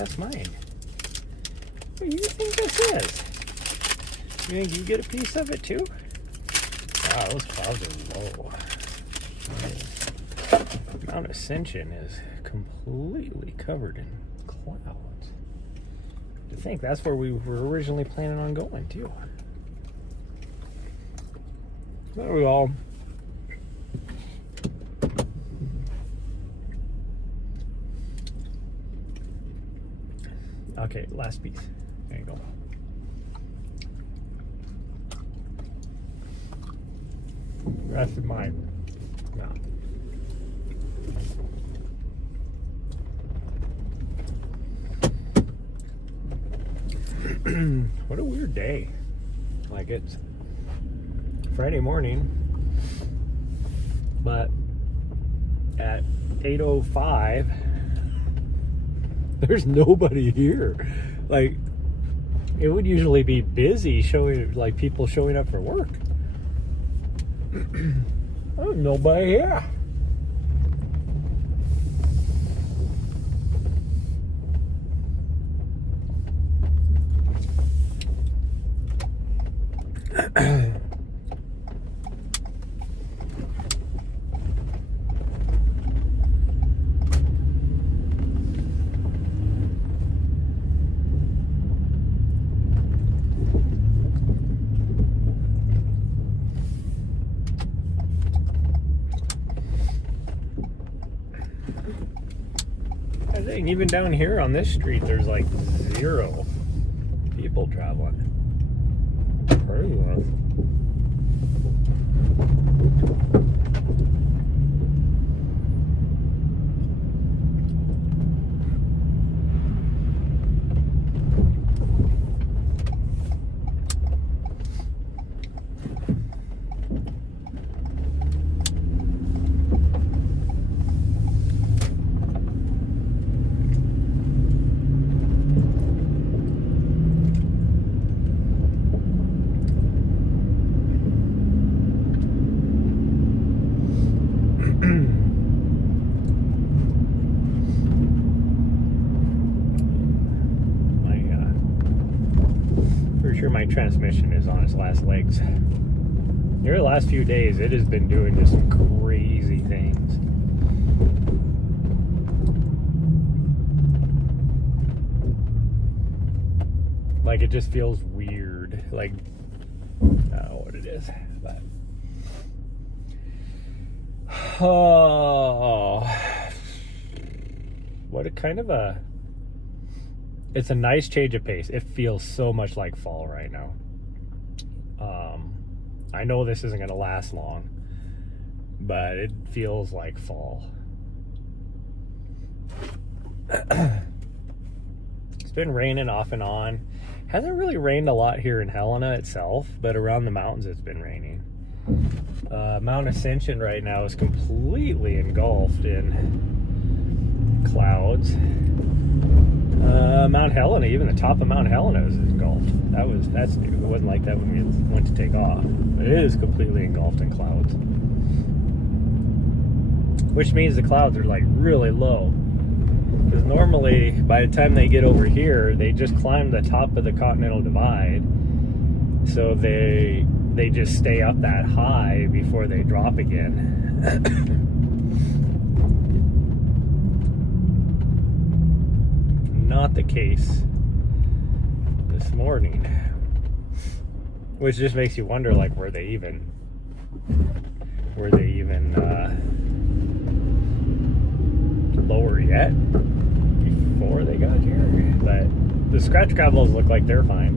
That's mine. What do you think this is? You think you get a piece of it too? Wow, those clouds are low. Mount Ascension is completely covered in clouds. I think that's where we were originally planning on going too. There we go. Okay, last piece. There you go. The rest is mine. No. What a weird day. Like, it's Friday morning, but at 8:05 there's nobody here. Like, it would usually be busy showing, like, people showing up for work. There's nobody here. I think even down here on this street, there's like 0 people traveling. Crazy. Sure, my transmission is on its last legs. Here the last few days, it has been doing just some crazy things. Like, it just feels weird. Like, I don't know what it is, but oh, what a kind of a. It's a nice change of pace. It feels so much like fall right now. I know this isn't going to last long, but it feels like fall. It's been raining off and on. Hasn't really rained a lot here in Helena itself, but around the mountains it's been raining. Mount Ascension right now is completely engulfed in clouds. Mount Helena, even the top of Mount Helena is engulfed. That's new. It wasn't like that when we went to take off. But it is completely engulfed in clouds. Which means the clouds are like really low. Because normally, by the time they get over here, they just climb the top of the Continental Divide. So they just stay up that high before they drop again. Not the case this morning, which just makes you wonder, like, were they even lower yet before they got here? But the Scratchgravels look like they're fine.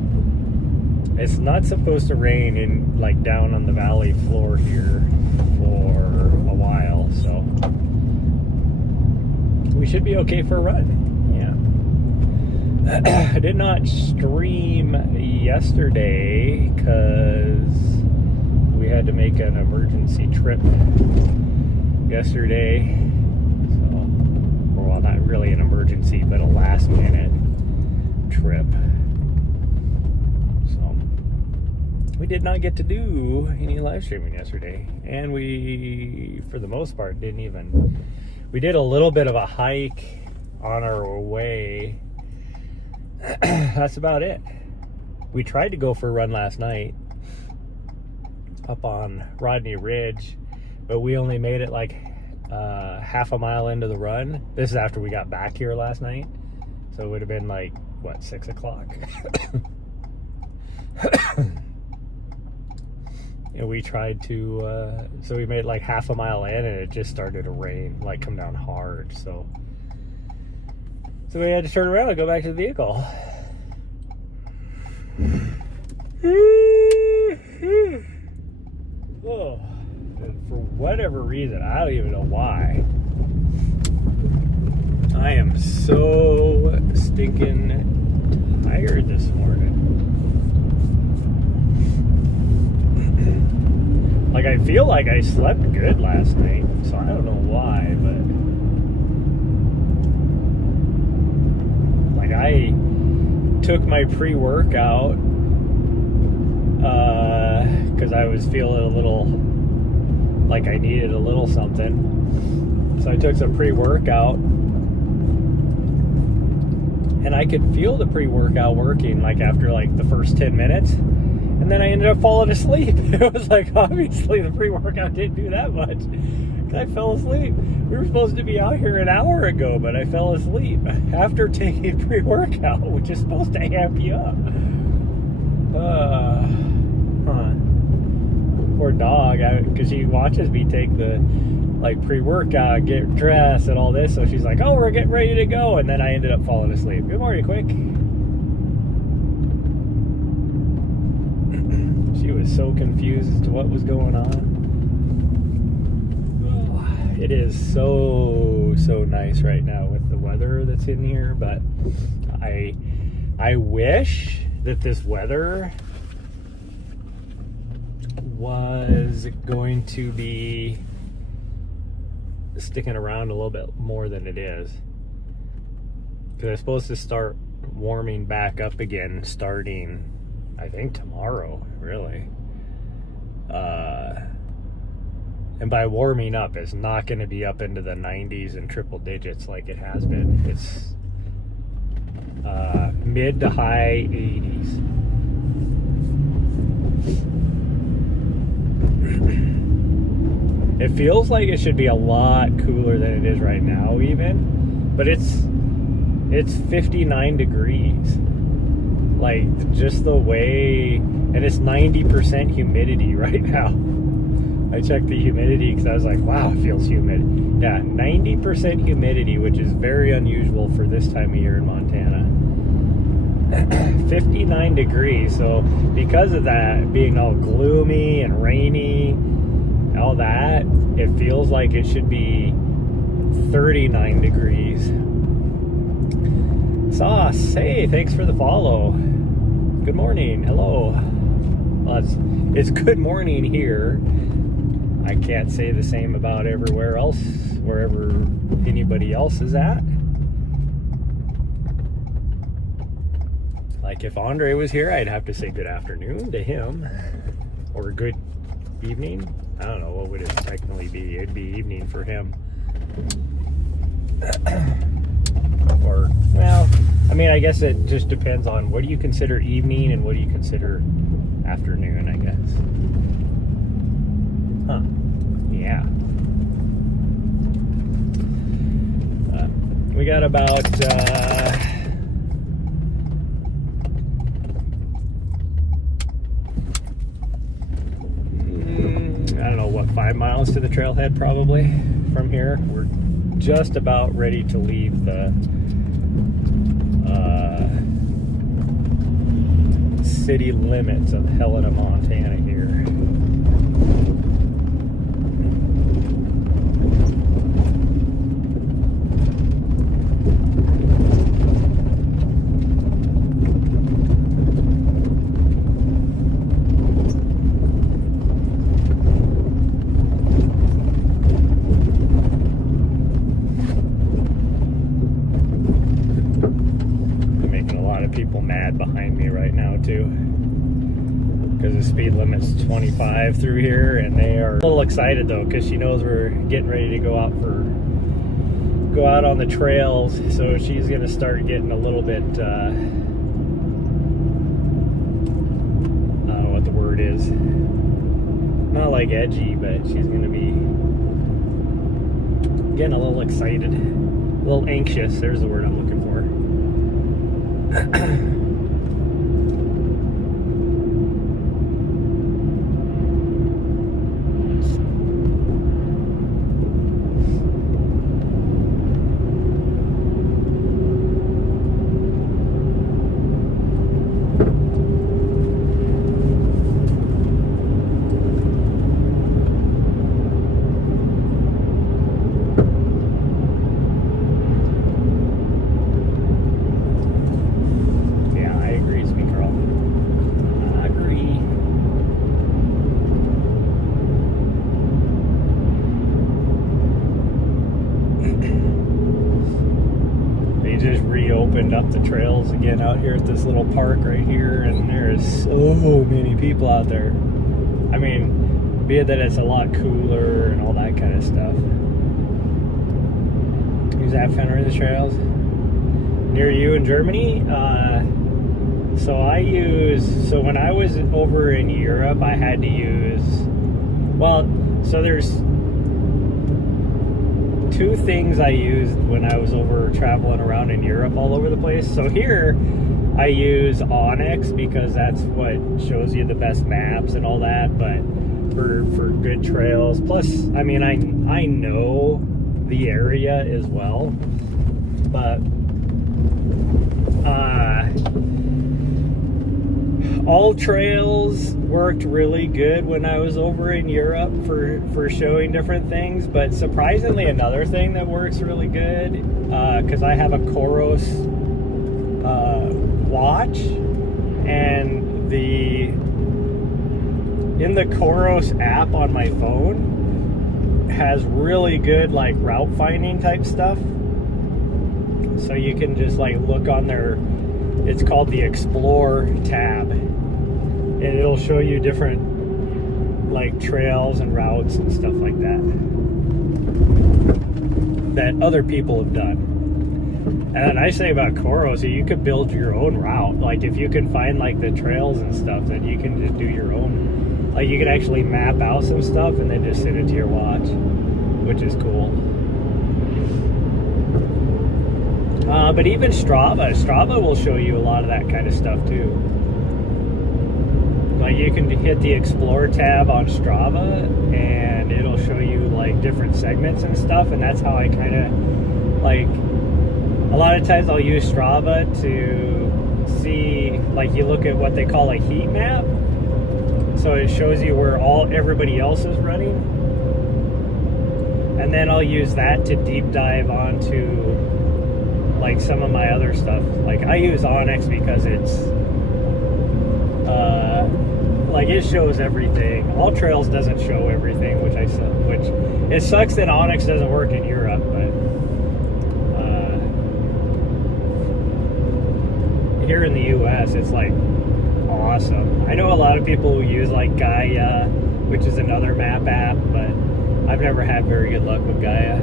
It's not supposed to rain in, like, down on the valley floor here for a while, so we should be okay for a run. I did not stream yesterday because we had to make an emergency trip yesterday. So, well, not really an emergency, but a last minute trip. So, we did not get to do any live streaming yesterday. And we, for the most part, we did a little bit of a hike on our way that's about it. We tried to go for a run last night up on Rodney Ridge, but we only made it like half a mile into the run. This is after we got back here last night, so it would have been like, what, 6 o'clock? And we tried to, so we made like half a mile in, and it just started to rain, like come down hard. So we had to turn around and go back to the vehicle. Oh, and for whatever reason, I don't even know why, I am so stinking tired this morning. Like, I feel like I slept good last night, so I don't know why, but like, I took my pre-workout because I was feeling a little like I needed a little something. So I took some pre-workout, and I could feel the pre-workout working like after like the first 10 minutes. And then I ended up falling asleep. It was like, obviously the pre-workout didn't do that much. I fell asleep. We were supposed to be out here an hour ago, but I fell asleep after taking pre-workout, which is supposed to amp you up. Poor dog, because she watches me take the like pre-workout, get dressed and all this, so she's like, oh, we're getting ready to go, and then I ended up falling asleep. Good morning, Quick. She was so confused as to what was going on. It is so nice right now with the weather that's in here, but I wish that this weather was going to be sticking around a little bit more than it is, because it's supposed to start warming back up again starting, I think, tomorrow, really. And by warming up, it's not going to be up into the 90s and triple digits like it has been. It's mid to high 80s. It feels like it should be a lot cooler than it is right now even, but it's 59 degrees. Like, just the way, and it's 90% humidity right now. I checked the humidity because I was like, wow, it feels humid. Yeah, 90% humidity, which is very unusual for this time of year in Montana. 59 degrees, so because of that being all gloomy and rainy, all that, it feels like it should be 39 degrees. Sauce, hey, thanks for the follow. Good morning, hello. Well, it's good morning here. I can't say the same about everywhere else, wherever anybody else is at. Like, if Andre was here, I'd have to say good afternoon to him, or good evening. I don't know, what would it technically be? It'd be evening for him. Or, well, I mean, I guess it just depends on what do you consider evening and what do you consider afternoon, I guess. Huh. Yeah. We got about I don't know, what, 5 miles to the trailhead probably from here. We're just about ready to leave the city limits of Helena, Montana here. People mad behind me right now too, because the speed limit's 25 through here, and they are a little excited though, because she knows we're getting ready to go out on the trails, so she's gonna start getting a little bit what the word is. Not like edgy, but she's gonna be getting a little excited, a little anxious. There's the word I'm looking for. Opened up the trails again out here at this little park right here, and there's so many people out there. I mean, be it that it's a lot cooler and all that kind of stuff. Use that Fenrir the trails near you in Germany. So when I was over in Europe, I had to use, so there's two things I used when I was over traveling around in Europe all over the place. So here I use Onyx because that's what shows you the best maps and all that, but for good trails. Plus, I mean, I know the area as well, but All Trails worked really good when I was over in Europe for showing different things, but surprisingly another thing that works really good, because I have a Coros watch, and in the Coros app on my phone has really good like route finding type stuff, so you can just like look on their, it's called the Explore tab, and it'll show you different like trails and routes and stuff like that other people have done. And I say about Coros, you could build your own route. Like if you can find like the trails and stuff, then you can just do your own. Like you can actually map out some stuff and then just send it to your watch, which is cool. But even Strava will show you a lot of that kind of stuff too. Like you can hit the Explore tab on Strava and it'll show you like different segments and stuff, and that's how I kind of like, a lot of times I'll use Strava to see, like you look at what they call a heat map, so it shows you where everybody else is running, and then I'll use that to deep dive onto like some of my other stuff. Like I use Onyx because it's like it shows everything. All Trails doesn't show everything, which it sucks that Onyx doesn't work in Europe, but here in the US it's like awesome. I know a lot of people who use like Gaia, which is another map app, but I've never had very good luck with Gaia.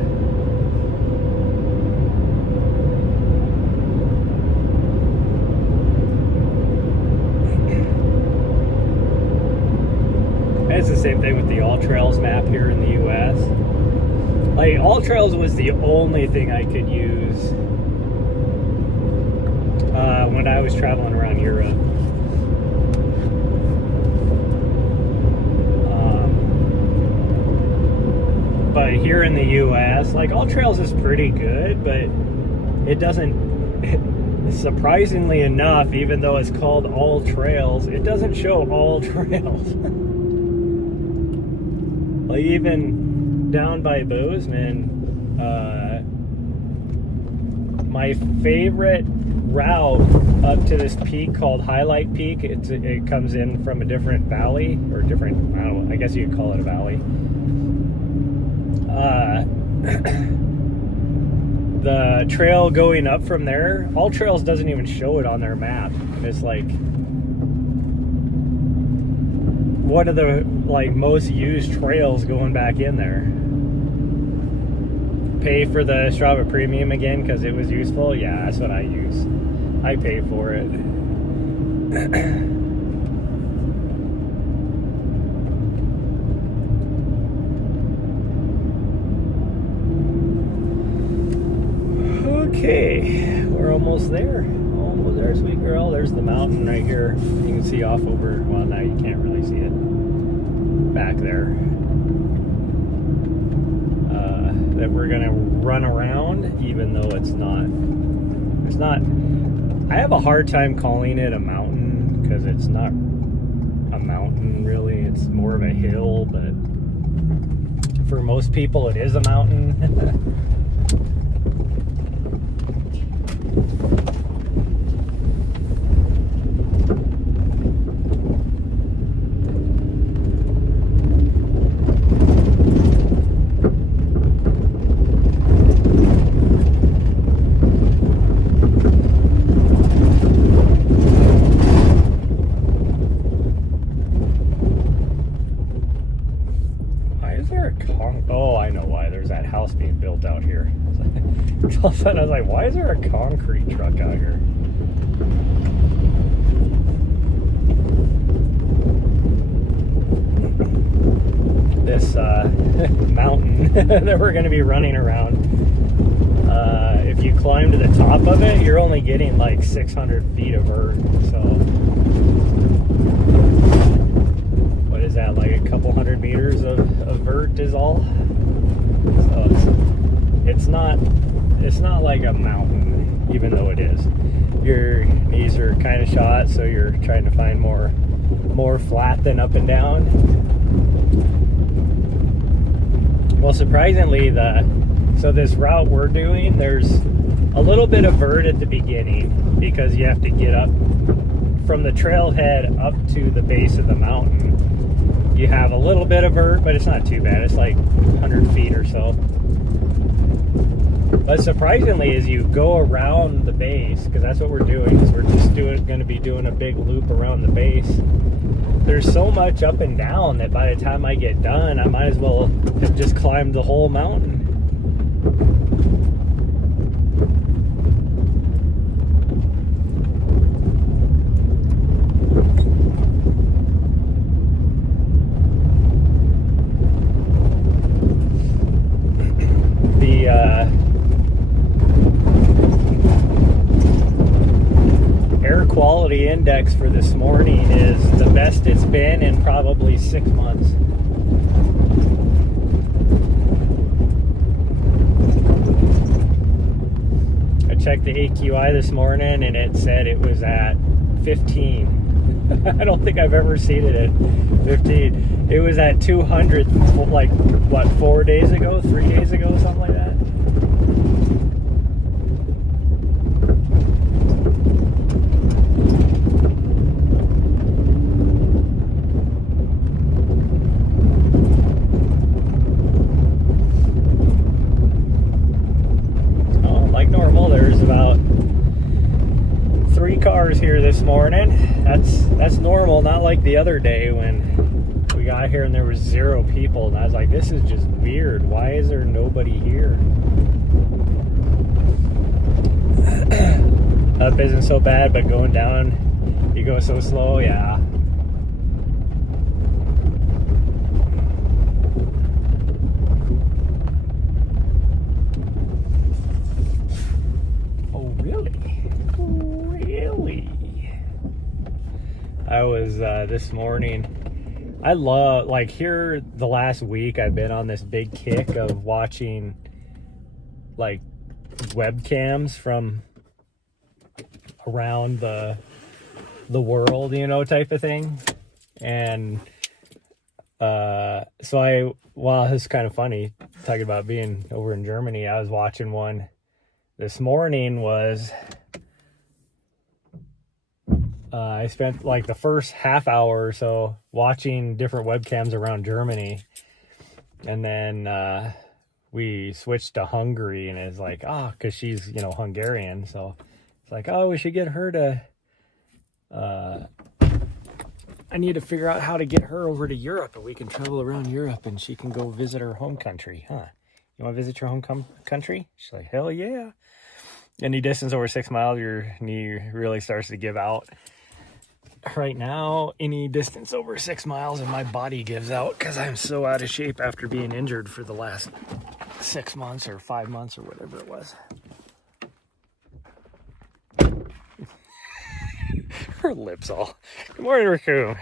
It's the same thing with the All Trails map here in the US. Like All Trails was the only thing I could use when I was traveling around Europe. But here in the US, like All Trails is pretty good, but it doesn't, surprisingly enough, even though it's called All Trails, it doesn't show all trails. Like even down by Bozeman, my favorite route up to this peak called Highlight Peak, it comes in from a different valley, or different, I don't know, I guess you could call it a valley. The trail going up from there, All Trails doesn't even show it on their map. It's like one of the like most used trails going back in there. Pay for the Strava Premium again because it was useful. Yeah, that's what I use. I pay for it. Okay, we're almost there. Almost there, sweet girl. There's the mountain right here. You can see off over, well, now you can't really see it. Back there. That we're gonna run around, even though it's not, I have a hard time calling it a mountain, because it's not a mountain really, it's more of a hill, but for most people it is a mountain. Oh, I know why. There's that house being built out here. All of a sudden I was like, why is there a concrete truck out here? This mountain that we're going to be running around, if you climb to the top of it, you're only getting like 600 feet of vert. So what is that, like a couple hundred meters of vert is all? So it's not like a mountain, even though it is. Your knees are kind of shot, so you're trying to find more flat than up and down. Well, surprisingly, so this route we're doing, there's a little bit of vert at the beginning because you have to get up from the trailhead up to the base of the mountain. You have a little bit of vert, but it's not too bad. It's like 100 feet or so. But surprisingly, as you go around the base, because that's what we're doing, is we're just going to be doing a big loop around the base. There's so much up and down that by the time I get done, I might as well have just climbed the whole mountain. Air quality index for this morning is the best it's been in probably 6 months. I checked the AQI this morning and it said it was at 15. I don't think I've ever seen it at 15. It was at 200 like, what, 4 days ago, 3 days ago, something like that. There's about 3 cars here this morning. That's normal, not like the other day when we got here and there was 0 people, and I was like, this is just weird. Why is there nobody here? Up isn't so bad, but going down, you go so slow. Yeah. I was this morning, I love, like, here the last week I've been on this big kick of watching like webcams from around the world, you know, type of thing. And so wow, this is kind of funny talking about being over in Germany. I was watching one this morning. I spent like the first half hour or so watching different webcams around Germany. And then we switched to Hungary, and it's like, because she's, you know, Hungarian. So it's like, we should get her to, I need to figure out how to get her over to Europe, and we can travel around Europe and she can go visit her home country. You want to visit your home country? She's like, hell yeah. Any distance over 6 miles, your knee really starts to give out. Right now, any distance over 6 miles and my body gives out because I'm so out of shape after being injured for the last 6 months or 5 months or whatever it was. Her lips all. Good morning, Raccoon.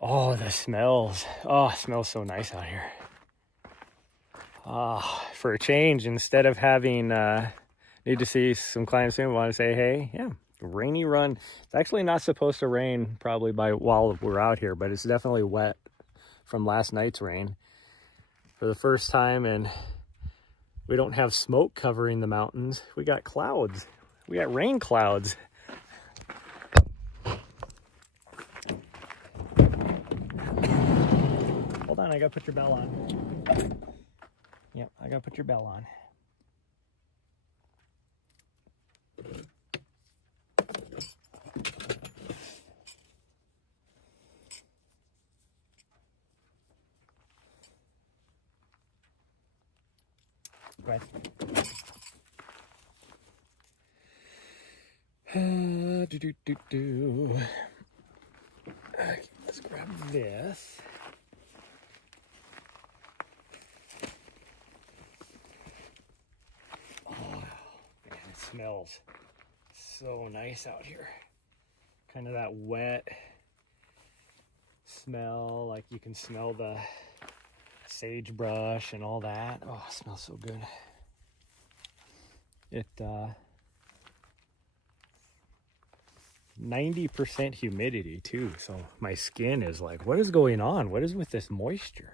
Oh, the smells. Oh, it smells so nice out here. For a change, instead of having need to see some clients soon, want to say, hey, yeah, rainy run. It's actually not supposed to rain probably while we're out here, but it's definitely wet from last night's rain. For the first time, and we don't have smoke covering the mountains. We got clouds. We got rain clouds. Hold on, I gotta put your bell on. Yep, I gotta put your bell on. Go ahead. Okay, let's grab this. Oh, man, it smells so nice out here. Kind of that wet smell, like you can smell the sagebrush and all that. Oh, it smells so good. It 90% humidity too, so my skin is like, what is going on? What is with this moisture?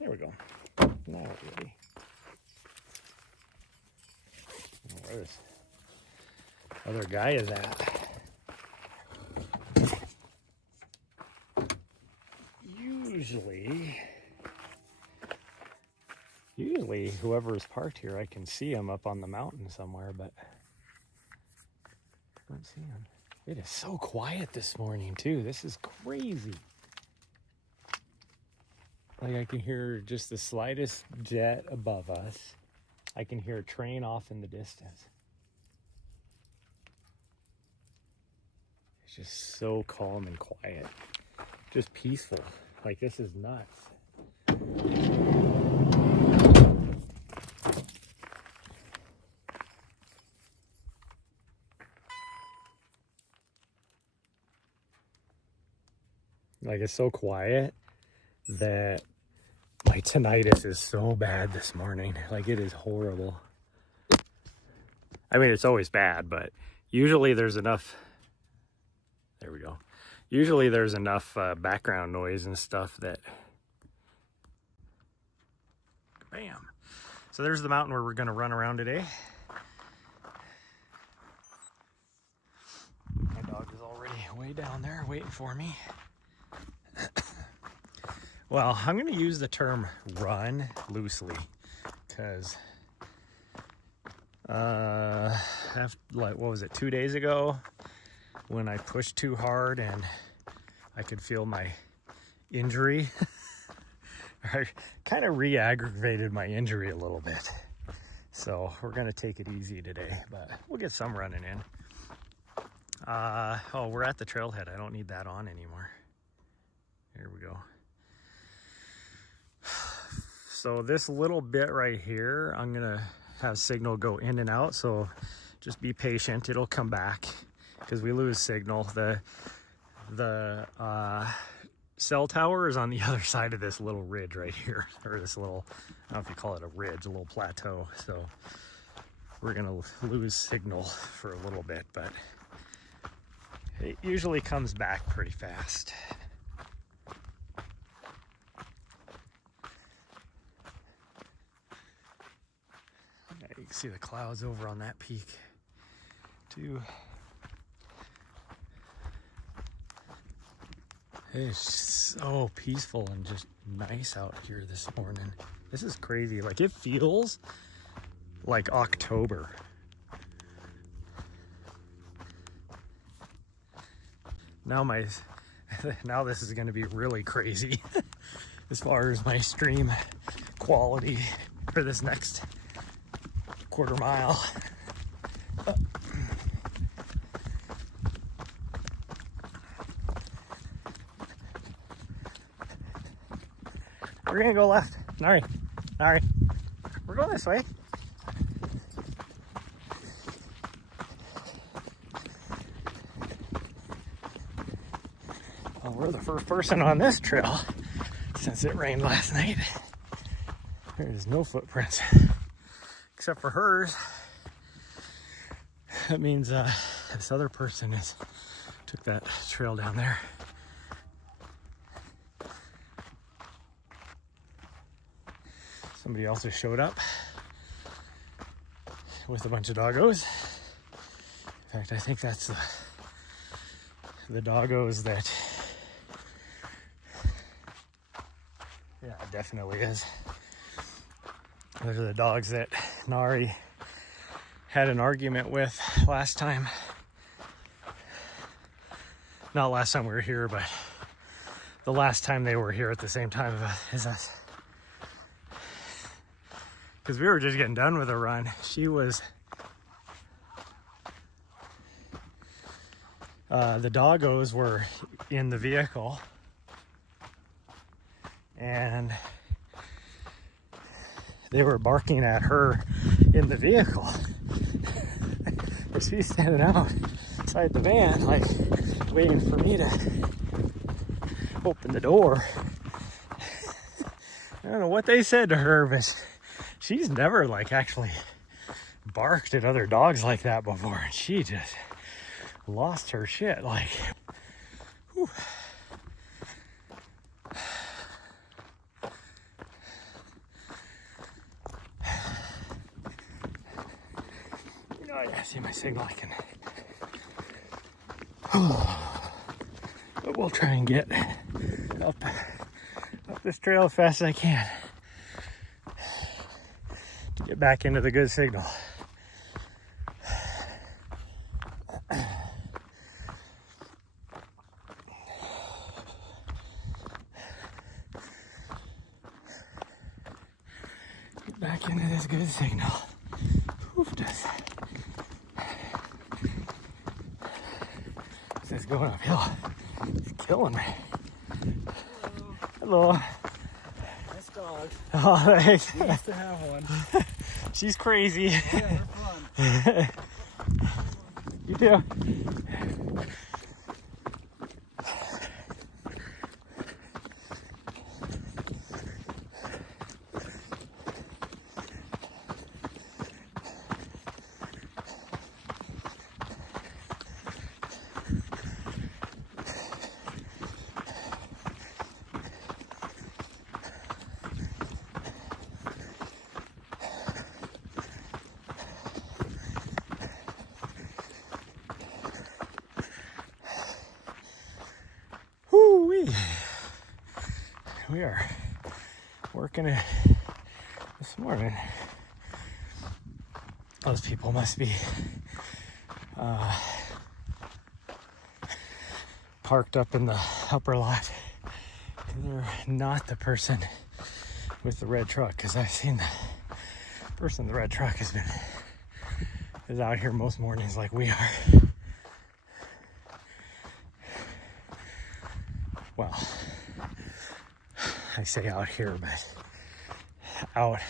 There we go. Now we're ready. Where this other guy is at? Usually whoever is parked here, I can see him up on the mountain somewhere, but I don't see him. It is so quiet this morning too. This is crazy. Like I can hear just the slightest jet above us. I can hear a train off in the distance. It's just so calm and quiet. Just peaceful. Like this is nuts. Like it's so quiet that my tinnitus is so bad this morning. Like it is horrible. I mean, it's always bad, but usually there's enough. There we go. Usually there's enough background noise and stuff that. Bam. So there's the mountain where we're going to run around today. My dog is already way down there waiting for me. Well, I'm going to use the term run loosely because like what was it, 2 days ago when I pushed too hard and I could feel my injury. I kind of re-aggravated my injury a little bit. So we're going to take it easy today, but we'll get some running in. Oh, we're at the trailhead. I don't need that on anymore. Here we go. So this little bit right here, I'm gonna have signal go in and out. So just be patient. It'll come back because we lose signal. The cell tower is on the other side of this little ridge right here, or this little, I don't know if you call it a ridge, a little plateau. So we're gonna lose signal for a little bit, but it usually comes back pretty fast. Yeah, you can see the clouds over on that peak too. It's so peaceful and just nice out here this morning. This is crazy. Like, it feels like October. Now this is going to be really crazy as far as my stream quality for this next quarter mile. We're gonna go left. Nahri. We're going this way. Well, we're the first person on this trail since it rained last night. There's no footprints except for hers. That means this other person took that trail down there. Somebody else has showed up with a bunch of doggos. In fact, I think that's the doggos that, yeah, it definitely is. Those are the dogs that Nahri had an argument with last time. Not last time we were here, but the last time they were here at the same time as us. Because we were just getting done with a run. She was, the doggos were in the vehicle, and they were barking at her in the vehicle. She's standing outside the van, like, waiting for me to open the door. I don't know what they said to her, but she's never, like, actually barked at other dogs like that before. She just lost her shit, like, whew. Oh yeah, see my signal, I can. But we'll try and get up this trail as fast as I can. Get back into the good signal. Get back into this good signal. Oof, this is going uphill. It's killing me. Hello. Nice dog. Oh, thanks. We used to have one. She's crazy. Yeah, we're fun. You too. We are working it this morning. Those people must be parked up in the upper lot. They're not the person with the red truck, because I've seen the person in the red truck is out here most mornings like we are. Well, I say out here, but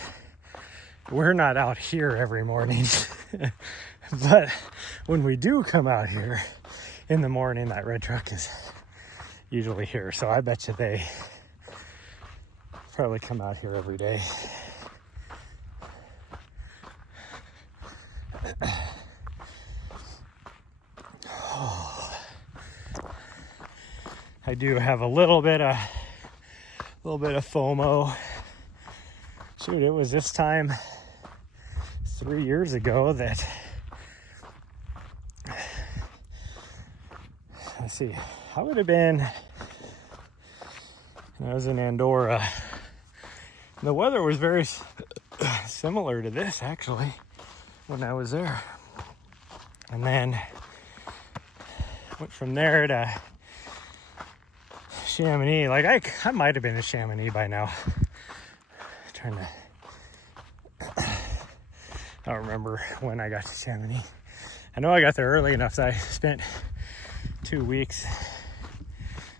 we're not out here every morning. But when we do come out here in the morning, that red truck is usually here, so I bet you they probably come out here every day. I do have a little bit of FOMO. Shoot, it was this time 3 years ago that, let's see, I would have been, I was in Andorra. The weather was very similar to this actually when I was there. And then went from there to Chamonix. Like I might have been in Chamonix by now. Trying to, I don't remember when I got to Chamonix. I know I got there early enough that I spent 2 weeks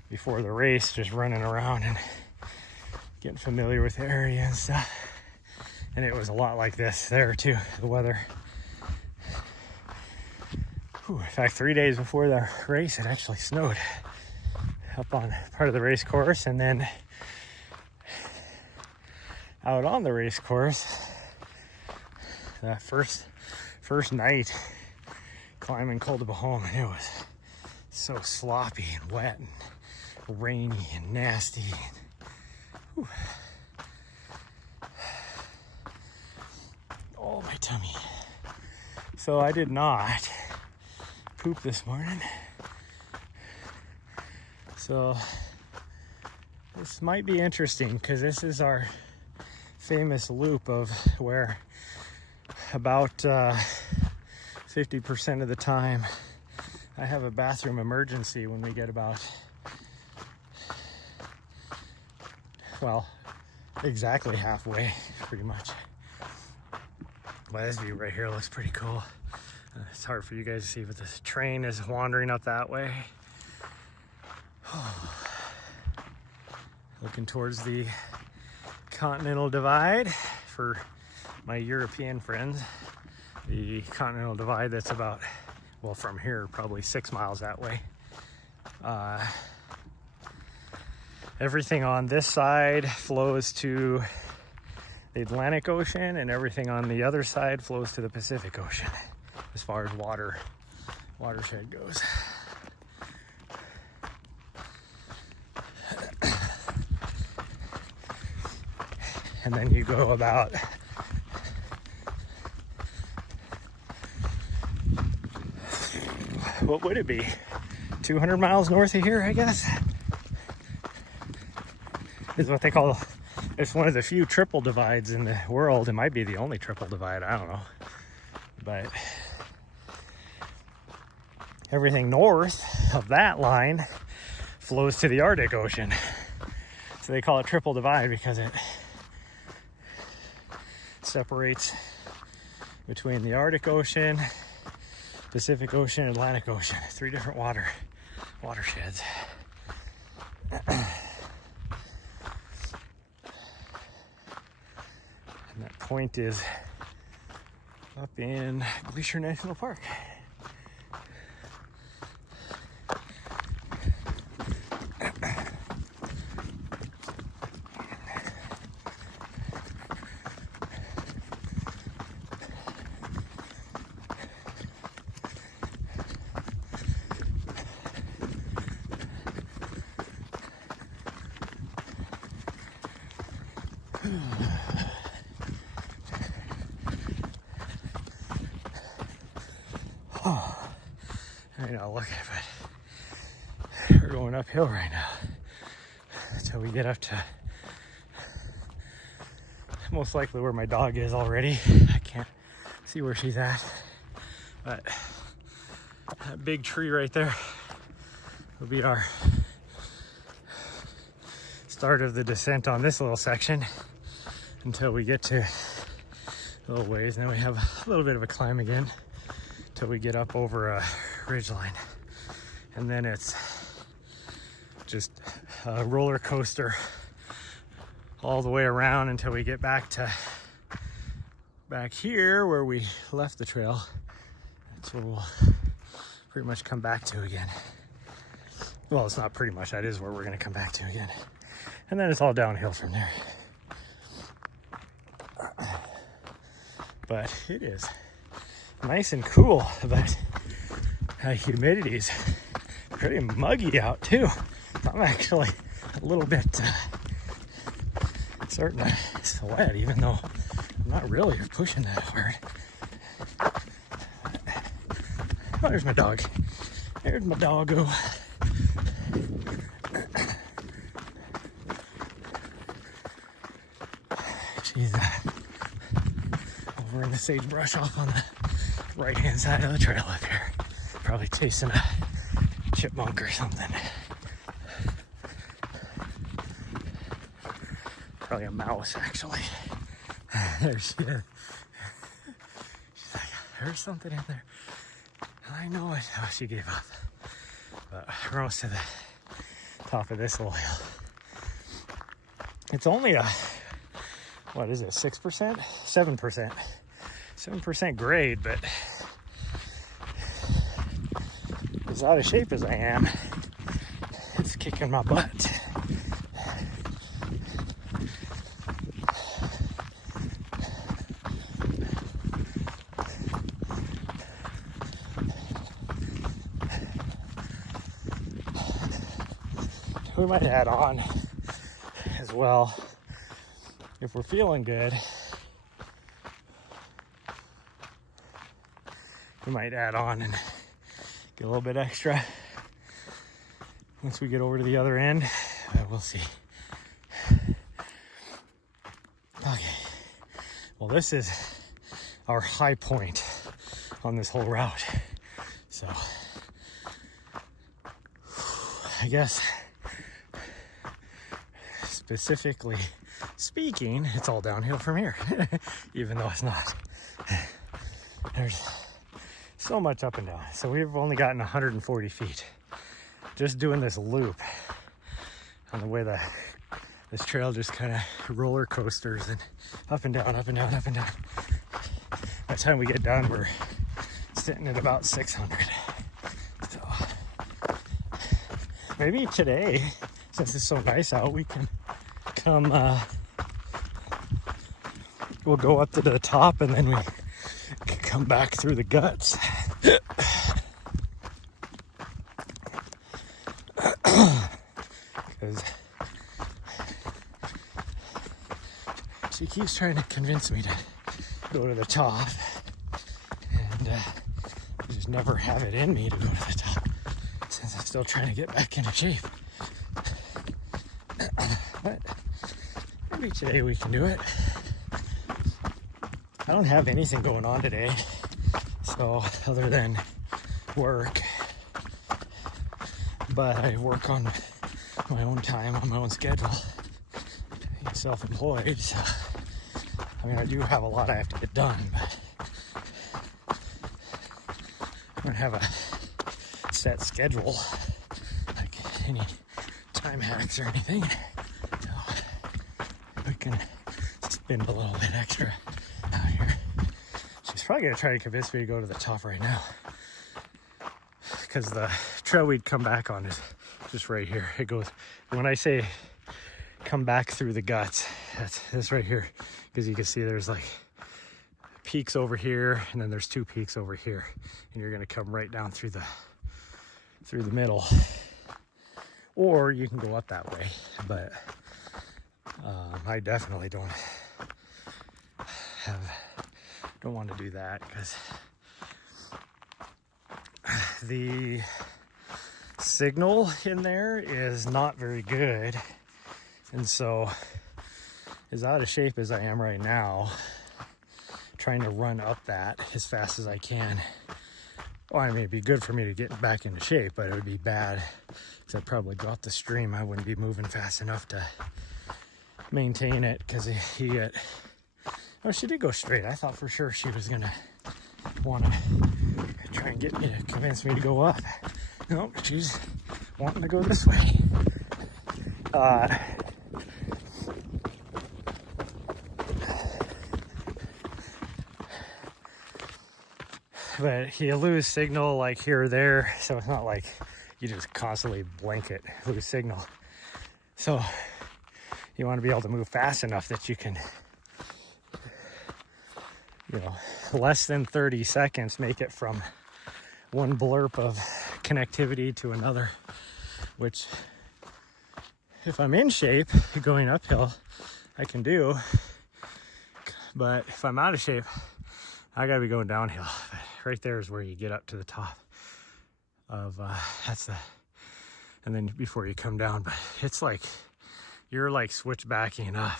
before the race just running around and getting familiar with the area and stuff. And it was a lot like this there too, the weather. In fact, 3 days before the race, it actually snowed up on part of the race course, and then out on the race course, that first night climbing Col de Bahom, and it was so sloppy and wet and rainy and nasty. Whew. Oh, my tummy. So I did not poop this morning. So this might be interesting because this is our famous loop of where about 50% of the time I have a bathroom emergency when we get about, well, exactly halfway, pretty much. Well, this view right here looks pretty cool. It's hard for you guys to see, but this train is wandering up that way. Looking towards the Continental Divide for my European friends. The Continental Divide that's about, well, from here, probably 6 miles that way. Everything on this side flows to the Atlantic Ocean, and everything on the other side flows to the Pacific Ocean as far as watershed goes. And then you go about what would it be? 200 miles north of here, I guess, is what they call, it's one of the few triple divides in the world. It might be the only triple divide, I don't know. But everything north of that line flows to the Arctic Ocean. So they call it triple divide because it separates between the Arctic Ocean, Pacific Ocean, Atlantic Ocean. 3 different watersheds. And that point is up in Glacier National Park. Oh, I know, look at it. We're going uphill right now until we get up to most likely where my dog is already. I can't see where she's at, but that big tree right there will be our start of the descent on this little section until we get to a little ways, and then we have a little bit of a climb again till we get up over a ridgeline, and then it's just a roller coaster all the way around until we get back here where we left the trail. That's what we'll pretty much come back to again. Well, it's not pretty much, that is where we're gonna come back to again. And then it's all downhill from there. But it is nice and cool, but humidity's pretty muggy out too. I'm actually a little bit starting to sweat, even though I'm not really pushing that hard. Oh, there's my dog. There's my doggo. She's over in the sagebrush off on the right-hand side of the trail up here. Probably chasing a chipmunk or something. Probably a mouse, actually. There she is. She's like, there's something in there. I know it. Oh, she gave up. But we're almost to the top of this little hill. It's only a, what is it, 6%? 7%. 7% grade, but as out of shape as I am, it's kicking my butt. We might add on as well if we're feeling good. We might add on and get a little bit extra once we get over to the other end. We'll see. Okay. Well, this is our high point on this whole route. So I guess specifically speaking, it's all downhill from here, even though it's not. There's so much up and down. So we've only gotten 140 feet just doing this loop on the way this trail just kind of roller coasters and up and down, up and down, up and down. By the time we get done, we're sitting at about 600. So maybe today, since it's so nice out, we can come, we'll go up to the top and then we can come back through the guts. Because she keeps trying to convince me to go to the top, and I just never have it in me to go to the top since I'm still trying to get back into shape. But maybe today we can do it. I don't have anything going on today, so other than work, but I work on my own time, on my own schedule. I'm self-employed, so I mean, I do have a lot I have to get done, but I don't have a set schedule, like any time hacks or anything. So we can spend a little bit extra out here. She's probably gonna try to convince me to go to the top right now, because the trail we'd come back on is just right here. It goes, when I say come back through the guts, that's this right here, because you can see there's like peaks over here and then there's two peaks over here, and you're gonna come right down through the middle, or you can go up that way, but I definitely don't want to do that, because the signal in there is not very good. And so, as out of shape as I am right now, trying to run up that as fast as I can, well, I mean, it'd be good for me to get back into shape, but it would be bad because I'd probably go up the stream. I wouldn't be moving fast enough to maintain it, because he got, oh, she did go straight. I thought for sure she was gonna want to try and get me to convince me to go up. Nope, she's wanting to go this way. But you lose signal like here or there, so it's not like you just constantly blanket, lose signal. So you want to be able to move fast enough that you can, you know, less than 30 seconds make it from one blurb of connectivity to another, which if I'm in shape going uphill, I can do. But if I'm out of shape, I gotta be going downhill. But right there is where you get up to the top of, and then before you come down, but it's like, you're like switchbacking up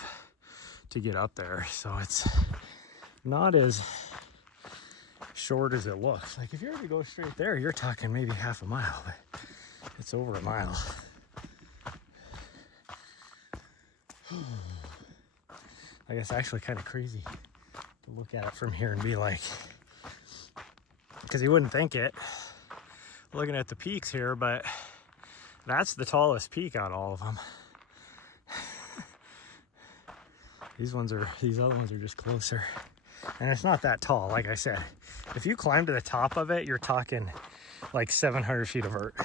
to get up there. So it's not as short as it looks. Like if you were to go straight there, you're talking maybe half a mile, but it's over a mile. Like it's actually kind of crazy to look at it from here and be like, because you wouldn't think it looking at the peaks here, but that's the tallest peak out of all of them. These other ones are just closer, and it's not that tall. Like I said, if you climb to the top of it, you're talking like 700 feet of vert.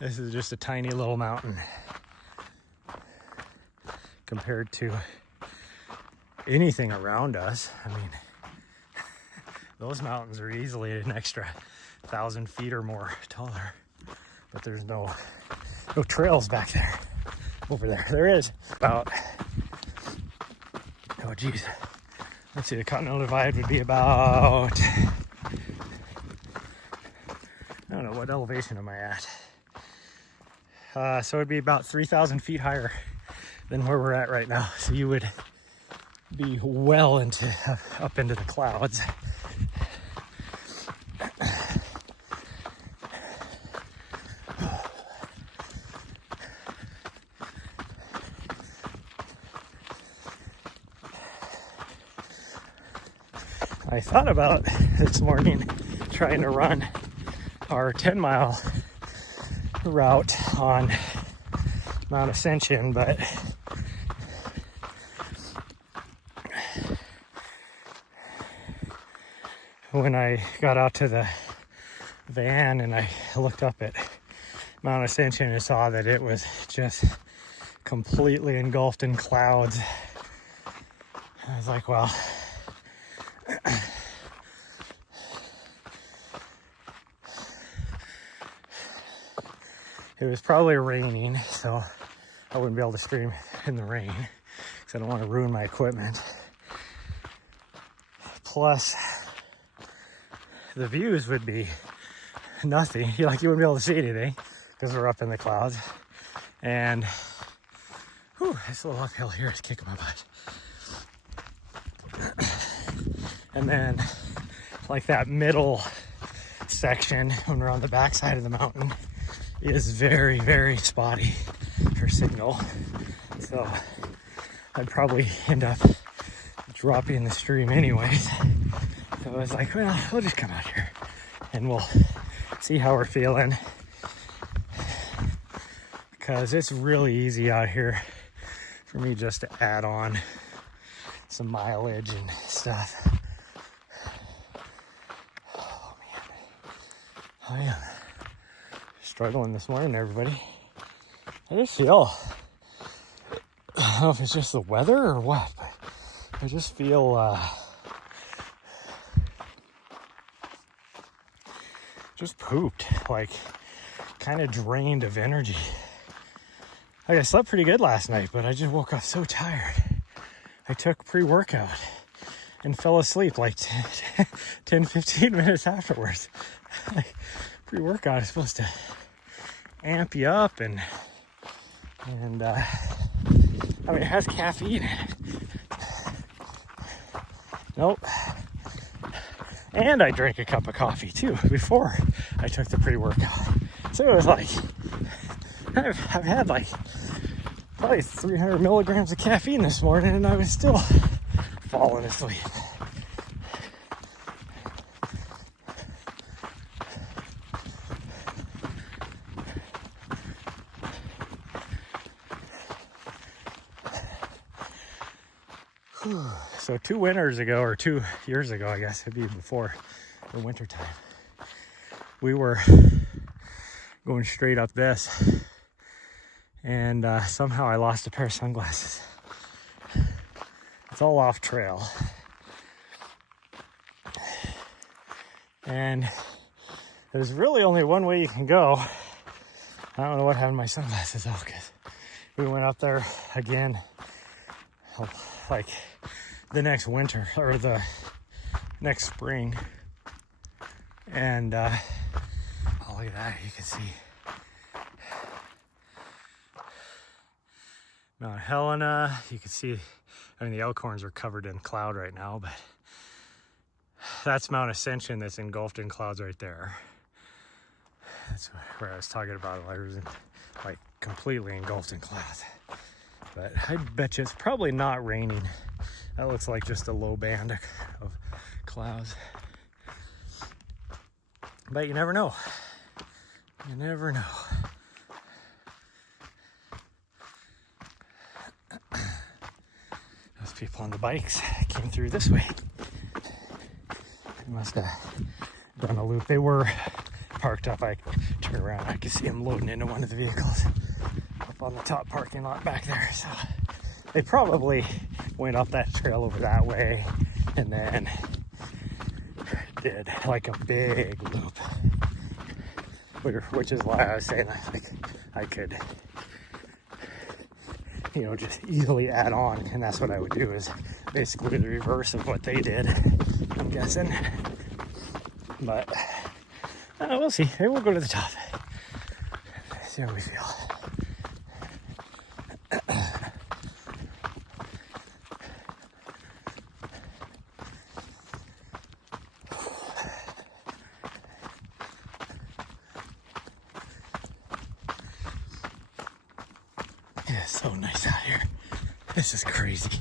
This is just a tiny little mountain compared to anything around us. I mean, those mountains are easily an extra 1,000 feet or more taller, but there's no trails back there. Over there, there is about, oh geez, let's see, the Continental Divide would be about, I don't know, what elevation am I at? So it'd be about 3,000 feet higher than where we're at right now. So you would be well into, up into the clouds. I thought about this morning trying to run our 10-mile route on Mount Ascension, but when I got out to the van and I looked up at Mount Ascension and saw that it was just completely engulfed in clouds, I was like, well, it was probably raining, so I wouldn't be able to stream in the rain because I don't want to ruin my equipment. Plus, the views would be nothing. You wouldn't be able to see anything because we're up in the clouds. And whew, this little uphill here is kicking my butt. And then like that middle section when we're on the backside of the mountain is very, very spotty for signal. So I'd probably end up dropping the stream anyways. So I was like, well, we'll just come out here and we'll see how we're feeling. Because it's really easy out here for me just to add on some mileage and stuff. Oh man, I am struggling this morning, everybody. I just feel, I don't know if it's just the weather or what, but I just feel just pooped, like kind of drained of energy. Like I slept pretty good last night, but I just woke up so tired. I took pre-workout and fell asleep like 10-15 minutes afterwards. Like, pre-workout is supposed to amp you up and I mean, it has caffeine in it. Nope. And I drank a cup of coffee too before I took the pre-workout. So it was like, I've had like probably 300 milligrams of caffeine this morning and I was still falling asleep. So 2 winters ago, or 2 years ago, I guess it'd be before the winter time, we were going straight up this. And somehow I lost a pair of sunglasses. It's all off trail. And there's really only one way you can go. I don't know what happened to my sunglasses though, because we went up there again like the next winter or the next spring. And oh, look at that, you can see Mount Helena. You can see, I mean, the Elkhorns are covered in cloud right now, but that's Mount Ascension that's engulfed in clouds right there. That's where I was talking about. I was like completely engulfed in clouds. But I bet you it's probably not raining. That looks like just a low band of clouds. But you never know. You never know. Those people on the bikes came through this way. They must have done a loop. They were parked up. I turned around, I could see them loading into one of the vehicles up on the top parking lot back there. So they probably went up that trail over that way and then did like a big loop, which is why I was saying I think I could, you know, just easily add on, and that's what I would do, is basically the reverse of what they did, I'm guessing. But we'll see. Maybe we'll go to the top, see how we feel. Yeah, it's so nice out here. This is crazy.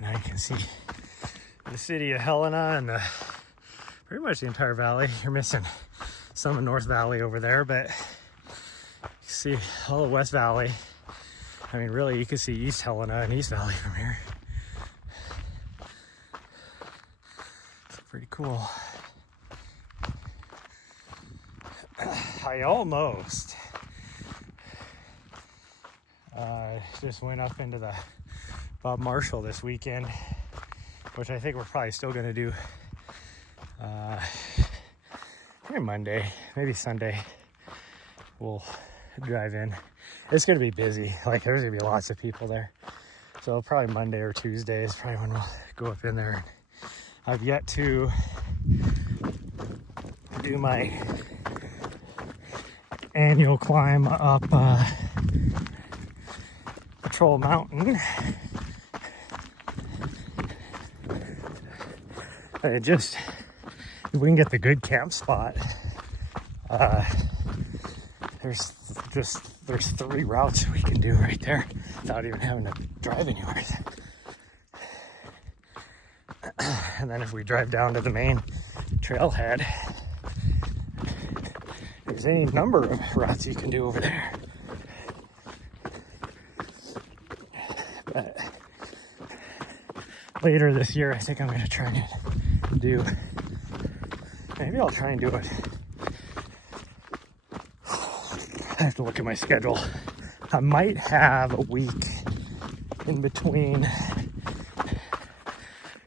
Now you can see the city of Helena and pretty much the entire valley. You're missing some of North Valley over there, but you see all the West Valley. I mean, really, you can see East Helena and East Valley from here. It's pretty cool. I almost just went up into the Bob Marshall this weekend, which I think we're probably still going to do maybe Monday, maybe Sunday. We'll drive in. It's going to be busy. Like, there's going to be lots of people there. So probably Monday or Tuesday is probably when we'll go up in there. I've yet to do my annual climb up Patrol Mountain. If we can get the good camp spot, there's 3 routes we can do right there without even having to drive anywhere. And then if we drive down to the main trailhead, there's any number of routes you can do over there. But later this year, I think I'm going to try and do, maybe I'll try and do it. I have to look at my schedule. I might have a week in between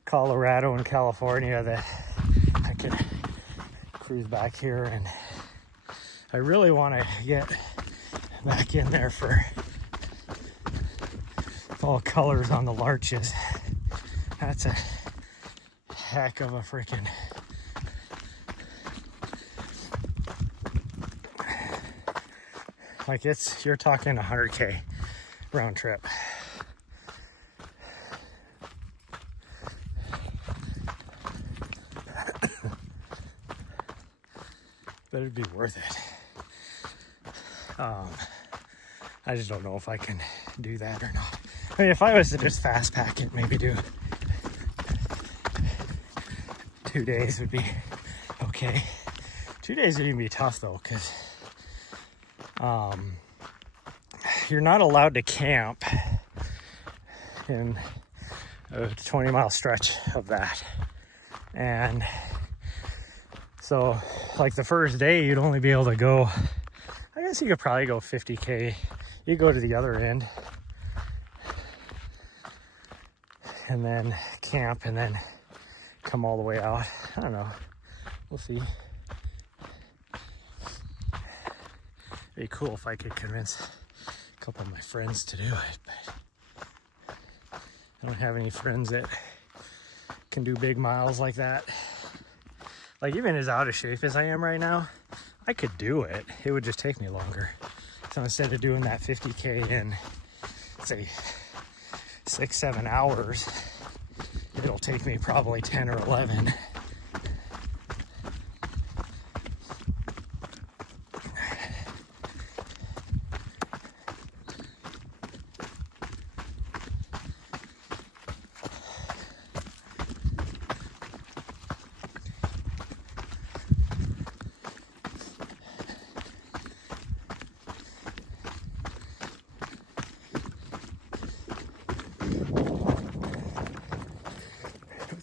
Colorado and California that I can cruise back here, and I really want to get back in there for fall colors on the larches. That's a heck of a freaking like, you're talking 100K round trip. But it'd be worth it. I just don't know if I can do that or not. I mean, if I was to just fast pack it, maybe do 2 days would be okay. 2 days would even be tough though, because you're not allowed to camp in a 20-mile stretch of that. And so like the first day you'd only be able to go, I guess you could probably go 50K. You go to the other end and then camp and then come all the way out. I don't know. We'll see. It'd be cool if I could convince a couple of my friends to do it, but I don't have any friends that can do big miles like that. Like, even as out of shape as I am right now, I could do it. It would just take me longer. So instead of doing that 50K in, say, 6-7 hours, it'll take me probably 10 or 11.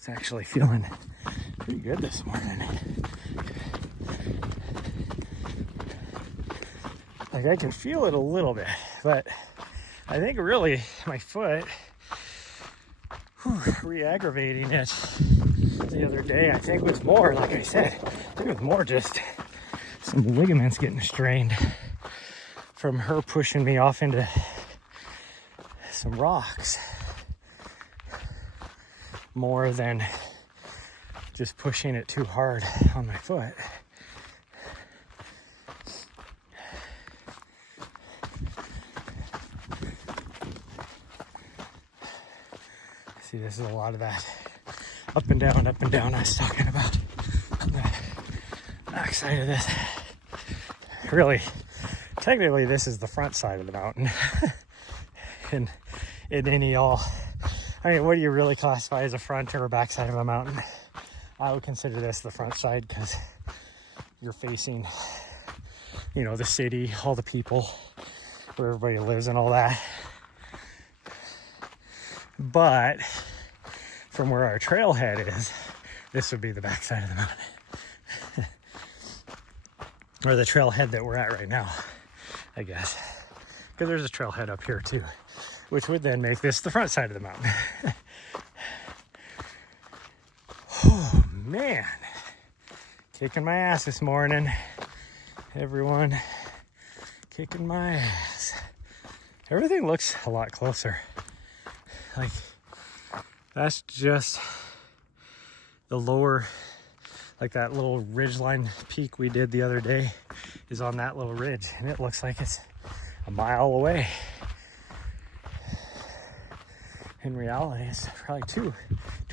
Actually feeling pretty good this morning. Like, I can feel it a little bit, but I think really my foot, re-aggravating it the other day, I think was more, like I said, I think it was more just some ligaments getting strained from her pushing me off into some rocks, more than just pushing it too hard on my foot. See, this is a lot of that up and down I was talking about on the back side of this. Really, technically this is the front side of the mountain. And in any all, I mean, what do you really classify as a front or a back side of a mountain? I would consider this the front side because you're facing, you know, the city, all the people, where everybody lives and all that. But from where our trailhead is, this would be the back side of the mountain. Or the trailhead that we're at right now, I guess. Because there's a trailhead up here too, which would then make this the front side of the mountain. Oh man, kicking my ass this morning. Everyone, kicking my ass. Everything looks a lot closer. Like, that's just the lower, like that little ridgeline peak we did the other day is on that little ridge, and it looks like it's a mile away. In reality, it's probably two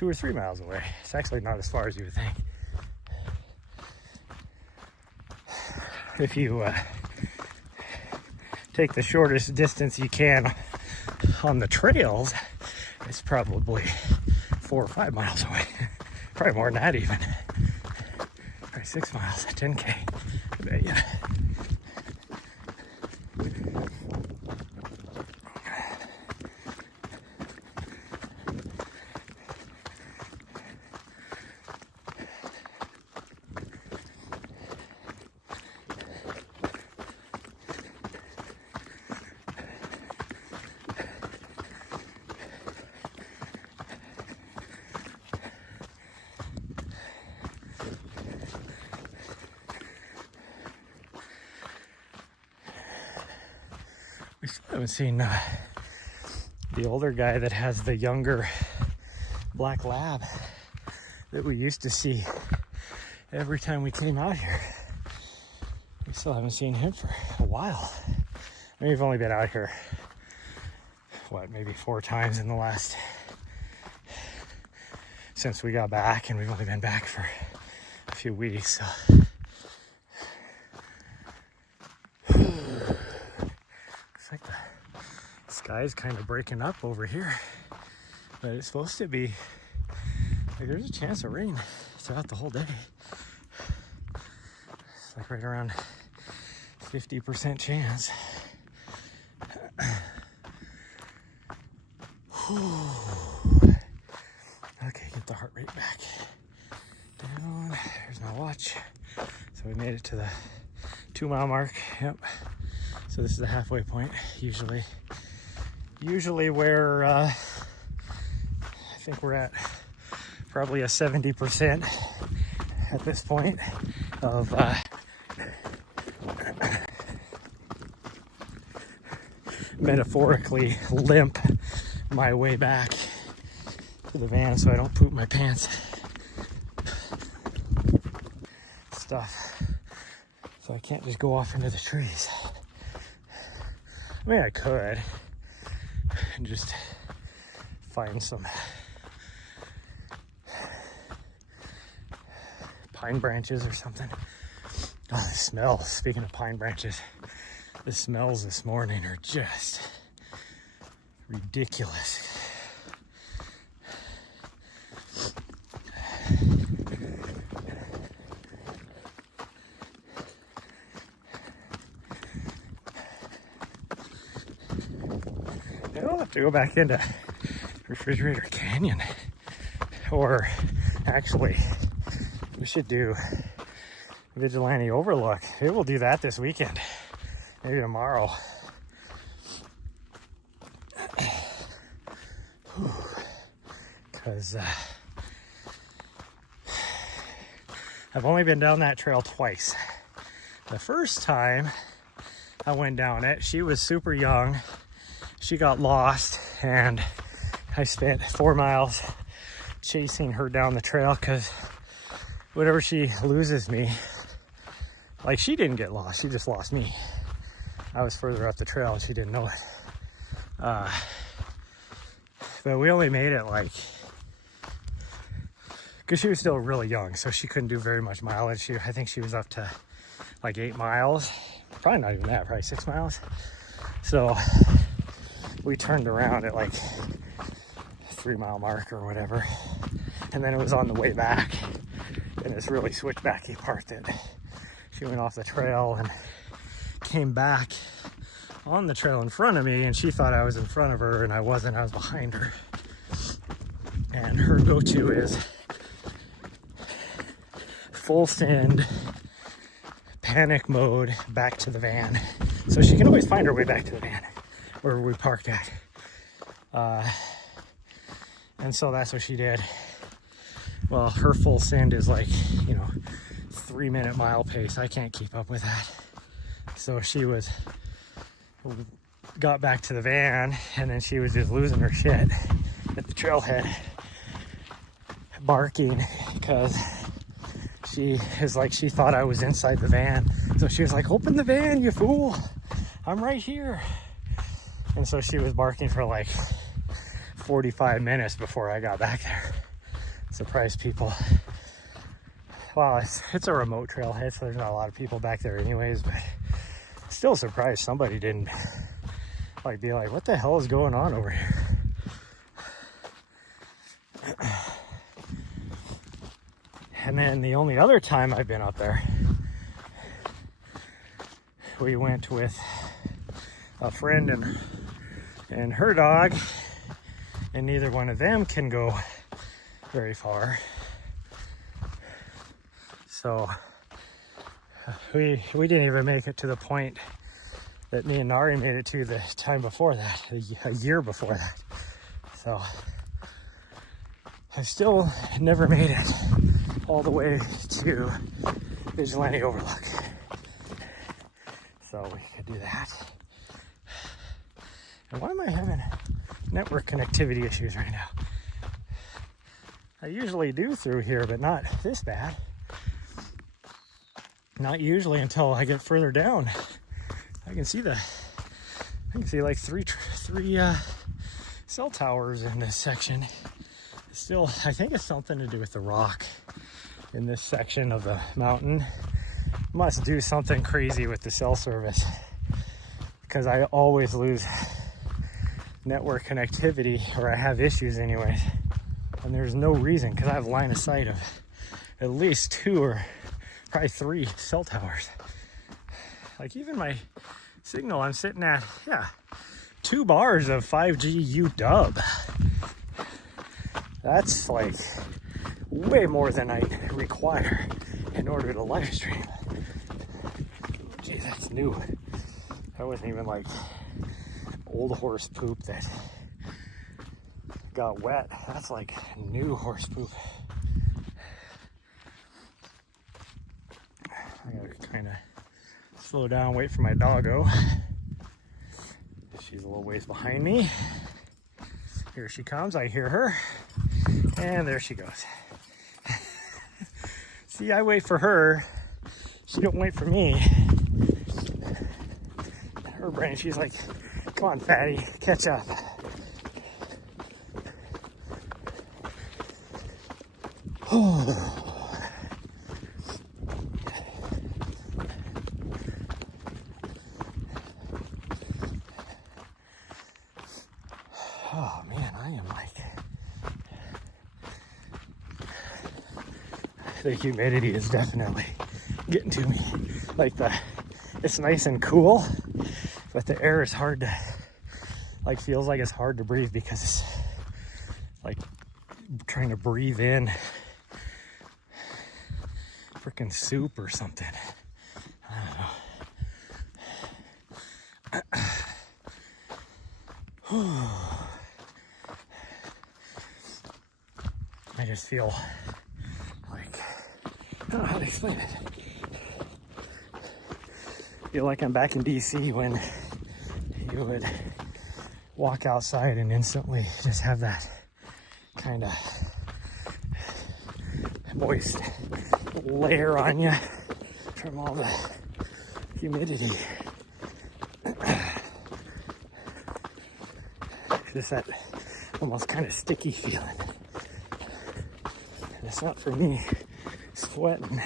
or 3 miles away. It's actually not as far as you would think. If you take the shortest distance you can on the trails, it's probably 4 or 5 miles away. Probably more than that even. Probably 6 miles, 10K. I bet you. We still haven't seen the older guy that has the younger black lab that we used to see every time we came out here. We still haven't seen him for a while. I mean, we've only been out here, what, maybe 4 times in the last, since we got back, and we've only been back for a few weeks, so. Looks like the sky's kind of breaking up over here, but it's supposed to be, like, there's a chance of rain throughout the whole day. It's like right around 50% chance. Okay, get the heart rate back. down. There's my watch. So we made it to the 2 mile mark. Yep. So this is the halfway point. Usually where I think we're at probably a 70% at this point of metaphorically limp my way back to the van so I don't poop my pants. Stuff. So I can't just go off into the trees. I mean, I could and just find some pine branches or something. Oh, the smells. Speaking of pine branches, the smells this morning are just ridiculous. I'll have to go back into Refrigerator Canyon. Or actually, we should do Vigilante Overlook. Maybe we'll do that this weekend. Maybe tomorrow. Because I've only been down that trail twice. The first time I went down it, she was super young. She got lost, and I spent 4 miles chasing her down the trail because whenever she loses me, like, she didn't get lost, she just lost me. I was further up the trail and she didn't know it. But we only made it like, because she was still really young, so she couldn't do very much mileage. I think she was up to like 8 miles, probably not even that, probably 6 miles. So we turned around at like 3 mile mark or whatever, and then it was on the way back in this really switchbacky part that she went off the trail and came back on the trail in front of me, and she thought I was in front of her and I wasn't. I was behind her. And her go-to is full send, panic mode, back to the van, so she can always find her way back to the van where we parked at. And so that's what she did. Well, her full send is like, 3-minute mile pace. I can't keep up with that. So she got back to the van, and then she was just losing her shit at the trailhead, barking because she thought I was inside the van. So she was like, "Open the van, you fool. I'm right here." And so she was barking for like 45 minutes before I got back there. Surprise people. Well, it's a remote trailhead, so there's not a lot of people back there anyways, but still surprised somebody didn't be like, "What the hell is going on over here?" And then the only other time I've been up there, we went with a friend and her dog, and neither one of them can go very far. So we didn't even make it to the point that me and Nahri made it to the time before that, a year before that. So I still never made it all the way to Vigilante Overlook. So we could do that. And why am I having network connectivity issues right now? I usually do through here, but not this bad. Not usually until I get further down. I can see like three cell towers in this section. Still, I think it's something to do with the rock in this section of the mountain. Must do something crazy with the cell service, because I always lose network connectivity, or I have issues anyways. And there's no reason, because I have line of sight of at least 2 or probably 3 cell towers. Like, even my signal, I'm sitting at 2 bars of 5G UW. That's like way more than I require in order to live stream. Geez, that's new. That wasn't even like old horse poop that got wet. That's like new horse poop. I gotta kind of slow down, wait for my doggo. She's a little ways behind me. Here she comes, I hear her. And there she goes. See, I wait for her. She don't wait for me. Her brain, she's like, come on, fatty, catch up. Oh man, I am like, the humidity is definitely getting to me. Like it's nice and cool, but the air is hard to, like, feels like it's hard to breathe because it's like trying to breathe in freaking soup or something. I don't know. I just feel like, I don't know how to explain it. I feel like I'm back in DC when you would walk outside and instantly just have that kind of moist layer on you from all the humidity. Just that almost kind of sticky feeling. And it's not for me sweating.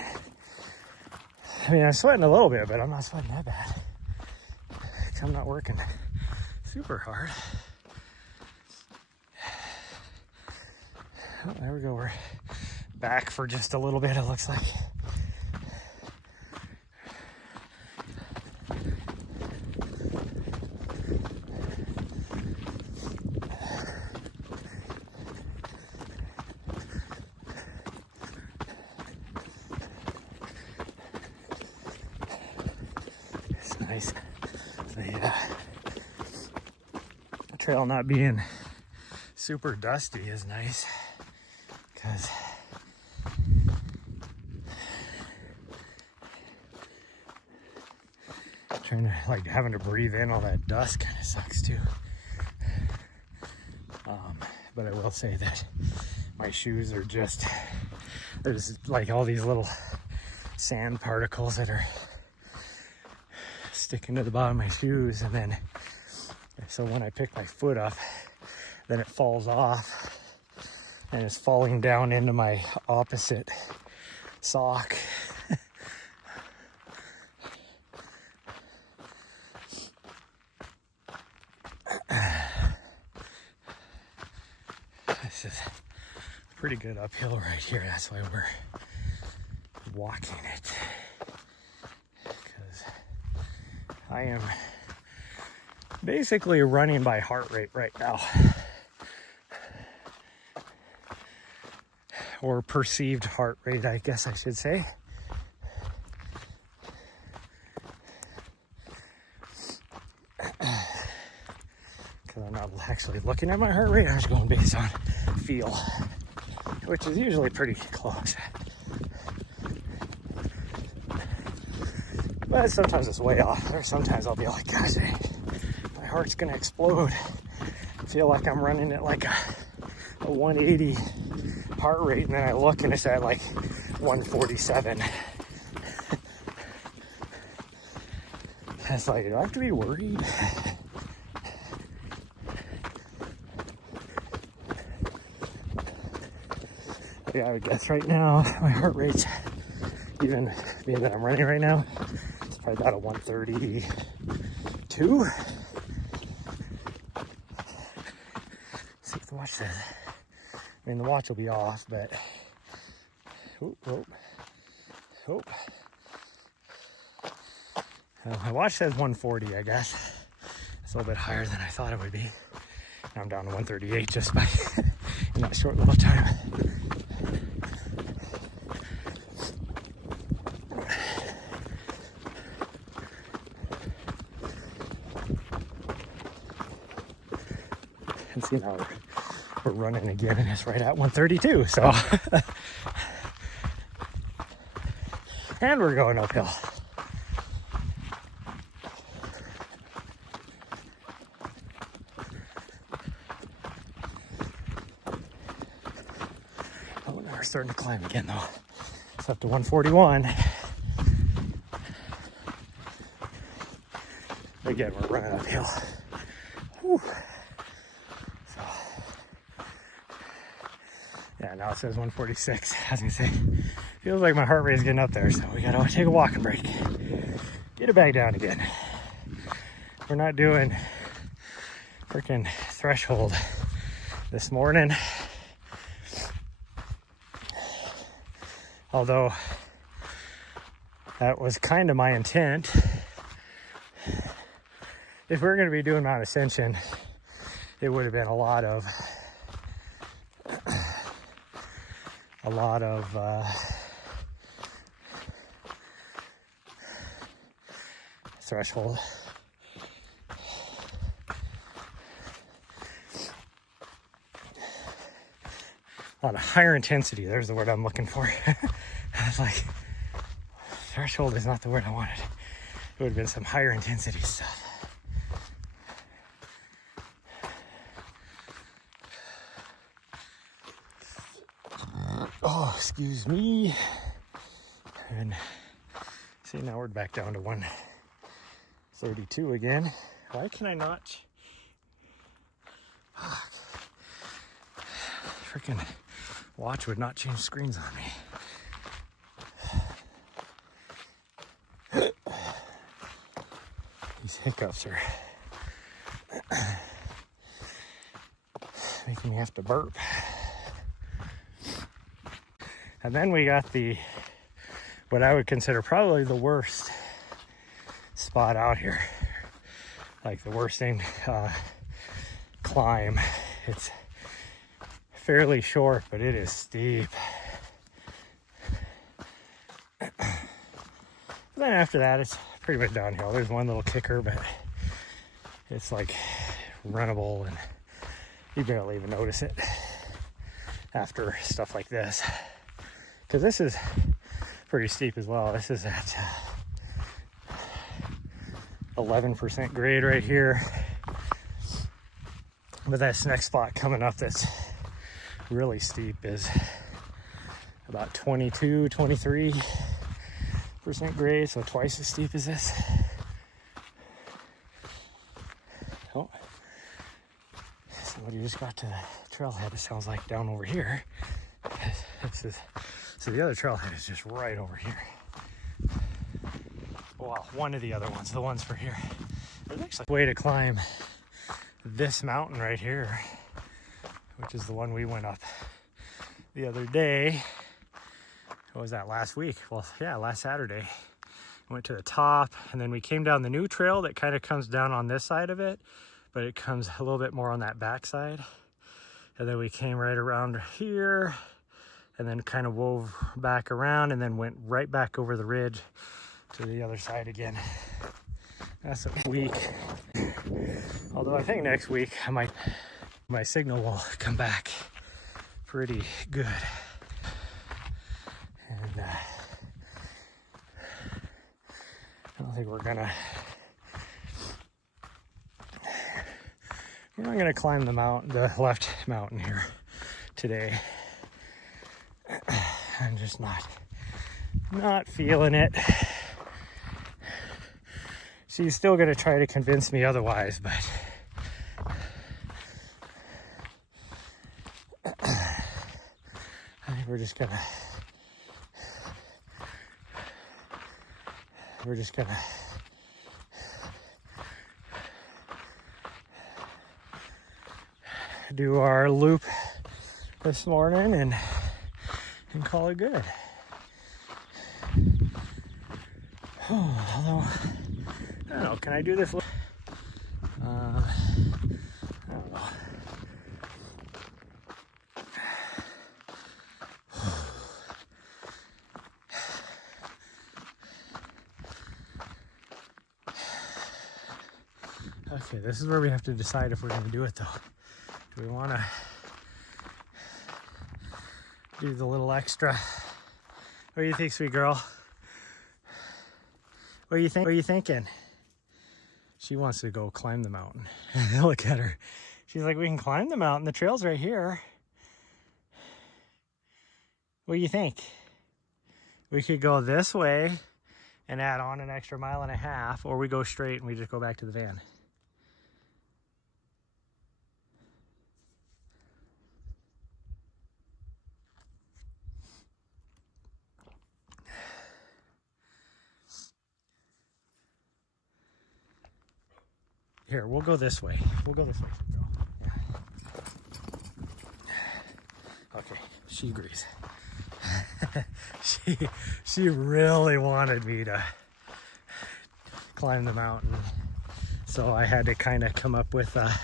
I mean, I'm sweating a little bit, but I'm not sweating that bad. 'Cause I'm not working super hard. Oh, there we go. We're back for just a little bit, it looks like. It's nice. The trail not being super dusty is nice, because trying to, like, having to breathe in all that dust kind of sucks too. But I will say that my shoes are just, there's like all these little sand particles that are sticking to the bottom of my shoes, and then so when I pick my foot up, then it falls off and it's falling down into my opposite sock. This is a pretty good uphill right here. That's why we're walking it, because I am basically running by heart rate right now, or perceived heart rate, I guess I should say. Because I'm not actually looking at my heart rate, I'm just going based on feel, which is usually pretty close. But sometimes it's way off, or sometimes I'll be like, gosh, my heart's gonna explode. I feel like I'm running at like a 180 heart rate, and then I look and it's at like 147. It's like, do I have to be worried? Yeah, I would guess right now my heart rate's, even being that I'm running right now, it's probably about a 132. See what the watch says. I mean, the watch will be off, but my watch says 140, I guess. It's a little bit higher than I thought it would be. Now I'm down to 138 just by in that short little time. And see, now we're running again, and it's right at 132. So, and we're going uphill. Oh, now we're starting to climb again, though. It's up to 141. Again, we're running uphill. Whew. So, yeah, now it says 146. I was gonna say, feels like my heart rate is getting up there, so we gotta take a walking break. Get it back down again. We're not doing freaking threshold this morning. Although that was kind of my intent. If we were going to be doing Mount Ascension, it would have been a lot of threshold. A lot of higher intensity. There's the word I'm looking for. I was like, threshold is not the word I wanted. It would have been some higher intensity stuff. Oh, excuse me. And see, now we're back down to 132 again. Why can I not? Freaking watch would not change screens on me. These hiccups are making me have to burp. And then we got what I would consider probably the worst spot out here. Like the worst thing climb. It's fairly short, but it is steep. Then after that, it's pretty much downhill. There's one little kicker, but it's like runnable, and you barely even notice it after stuff like this. Because this is pretty steep as well. This is at 11% grade right here. But this next spot coming up that's really steep is about 23% grade, so twice as steep as this. Oh, somebody just got to the trailhead, it sounds like, down over here. So the other trailhead is just right over here. Well, one of the other ones, the ones for here. There's actually a way to climb this mountain right here, which is the one we went up the other day. What was that, last week? Well, yeah, last Saturday. Went to the top, and then we came down the new trail that kind of comes down on this side of it, but it comes a little bit more on that back side. And then we came right around here, and then kind of wove back around, and then went right back over the ridge to the other side again. That's a week. Although I think next week my signal will come back pretty good. And I don't think we're not gonna climb the left mountain here today. I'm just not feeling it. She's still gonna try to convince me otherwise, but I think we're just gonna do our loop this morning and call it good. Although, I don't know, can I do this? I don't know. Okay, this is where we have to decide if we're going to do it though. Do we want to do the little extra? What do you think, sweet girl? What do you think? What are you thinking? She wants to go climb the mountain. Look at her. She's like, we can climb the mountain. The trail's right here. What do you think? We could go this way and add on an extra 1.5 miles, or we go straight and we just go back to the van. Here, we'll go this way. We'll go this way. Yeah. Okay, she agrees. she really wanted me to climb the mountain, so I had to kind of come up with a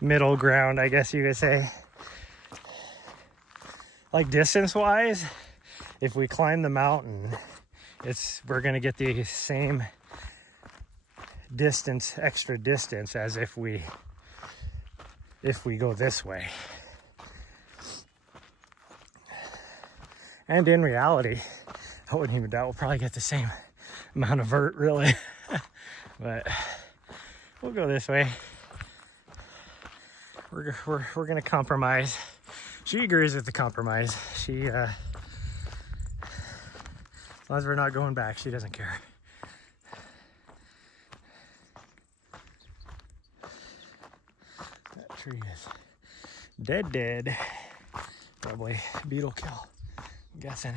middle ground, I guess you could say. Like distance-wise, if we climb the mountain, we're gonna get the same distance, extra distance, as if we go this way. And in reality, I wouldn't even doubt we'll probably get the same amount of vert, really. But we'll go this way. We're gonna compromise. She agrees with the compromise. As long as we're not going back, she doesn't care. That tree is dead. Probably beetle kill, I'm guessing.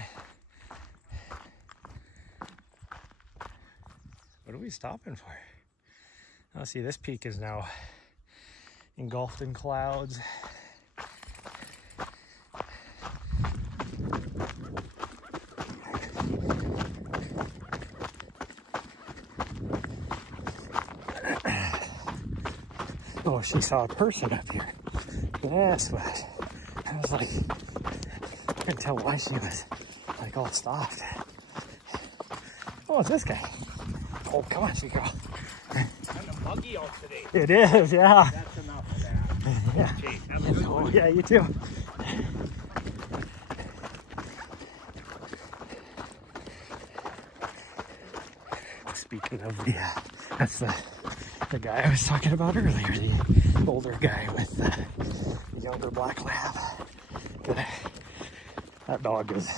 What are we stopping for? Oh, see, this peak is now engulfed in clouds. Oh, she saw a person up here. Yes, but I was like, I couldn't tell why she was like all stopped. Oh, it's this guy. Oh, come on, sweet girl. And a muggy out today. It is, yeah. That's enough of that. Yeah. Okay, have a good Oh, one. yeah, you too. Speaking of that's the guy I was talking about earlier, the older guy with the younger black lab. That dog is,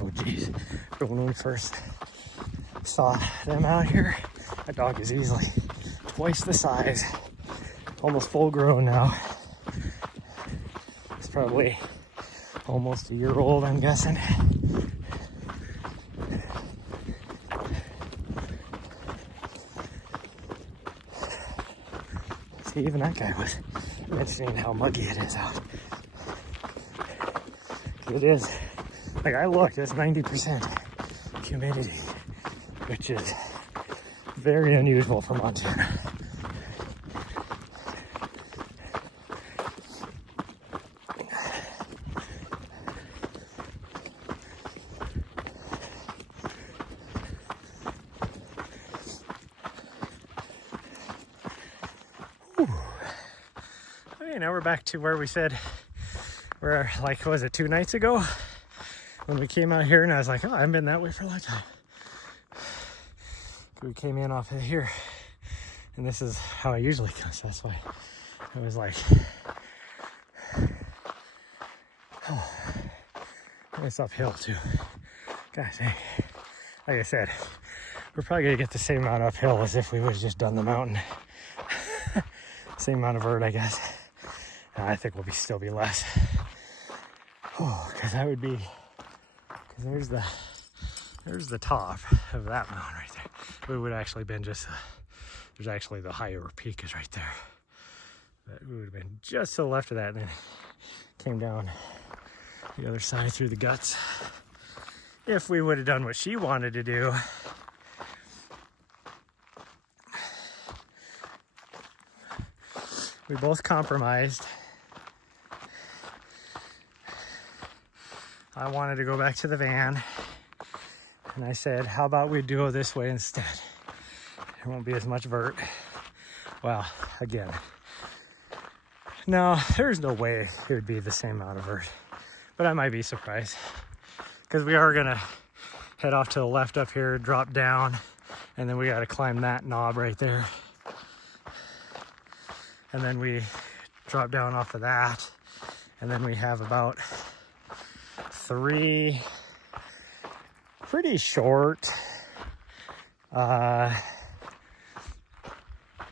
oh geez, when we first saw them out here, that dog is easily twice the size, almost full grown now. It's probably almost a year old, I'm guessing. See, even that guy was mentioning how muggy it is out. It is, like I looked, it's 90% humidity, which is very unusual for Montana. Okay, now we're back to where we said we're, like, was it 2 nights ago when we came out here, and I was like, oh, I haven't been that way for a long time. We came in off of here, and this is how I usually come, so that's why I was like, oh, it's uphill too. Gosh dang. Like I said, we're probably gonna get the same amount uphill as if we would have just done the mountain. Same amount of vert, I guess. I think we'll still be less. Oh, because that would be, because there's the top of that mountain right there. It would actually been just, there's actually the higher peak is right there. But we would have been just to the left of that, and then came down the other side through the guts. If we would have done what she wanted to do, we both compromised. I wanted to go back to the van, and I said, how about we do it this way instead? There won't be as much vert. Well, again, no, there's no way it would be the same amount of vert, but I might be surprised because we are gonna head off to the left up here, drop down, and then we got to climb that knob right there, and then we drop down off of that, and then we have about 3 pretty short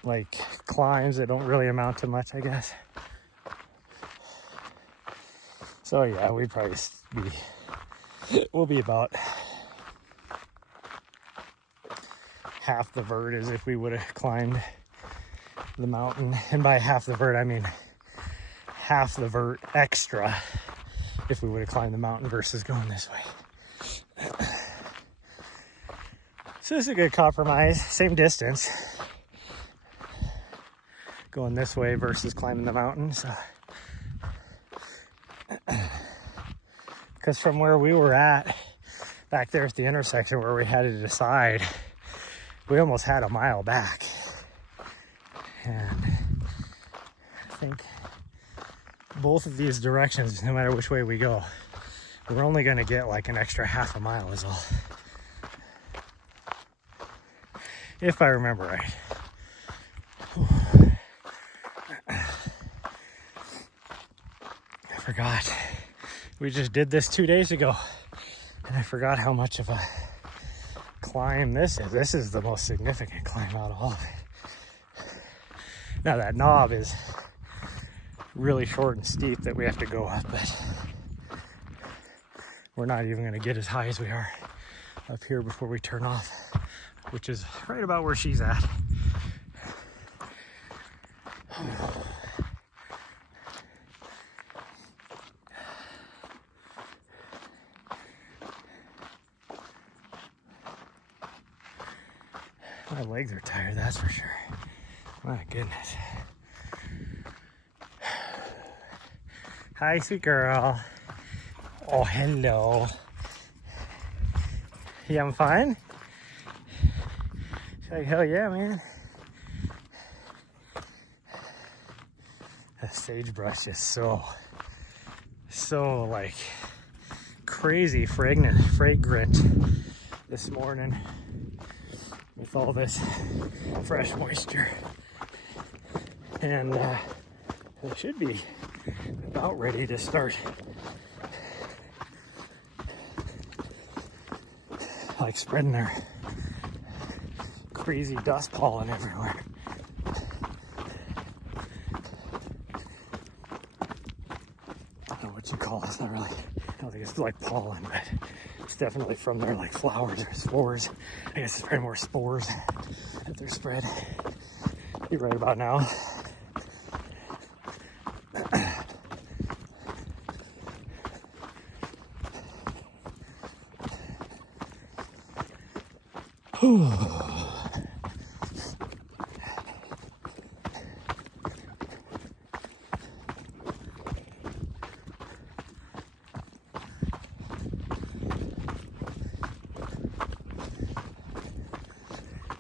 like climbs that don't really amount to much, I guess. So yeah, we'll be about half the vert as if we would have climbed the mountain. And by half the vert, I mean half the vert extra if we would have climbed the mountain versus going this way. So this is a good compromise, same distance going this way versus climbing the mountain. So because from where we were at back there at the intersection where we had to decide, we almost had a mile back, and I think both of these directions, no matter which way we go, we're only going to get like an extra half a mile is all, if I remember right. I forgot we just did this 2 days ago, and I forgot how much of a climb this is. This is the most significant climb out of all of it. Now that knob is really short and steep that we have to go up, but we're not even going to get as high as we are up here before we turn off, which is right about where she's at. My legs are tired, that's for sure. My goodness. Hi, sweet girl. Oh, hello. You having fun? She's like, hell yeah, man. The sagebrush is so like crazy fragrant this morning with all this fresh moisture, and it should be about ready to start like spreading their crazy dust pollen everywhere. I don't know what you call it. It's not really, I don't think it's like pollen, but it's definitely from their like flowers or spores. I guess it's probably more spores that they're spread. You're right about now.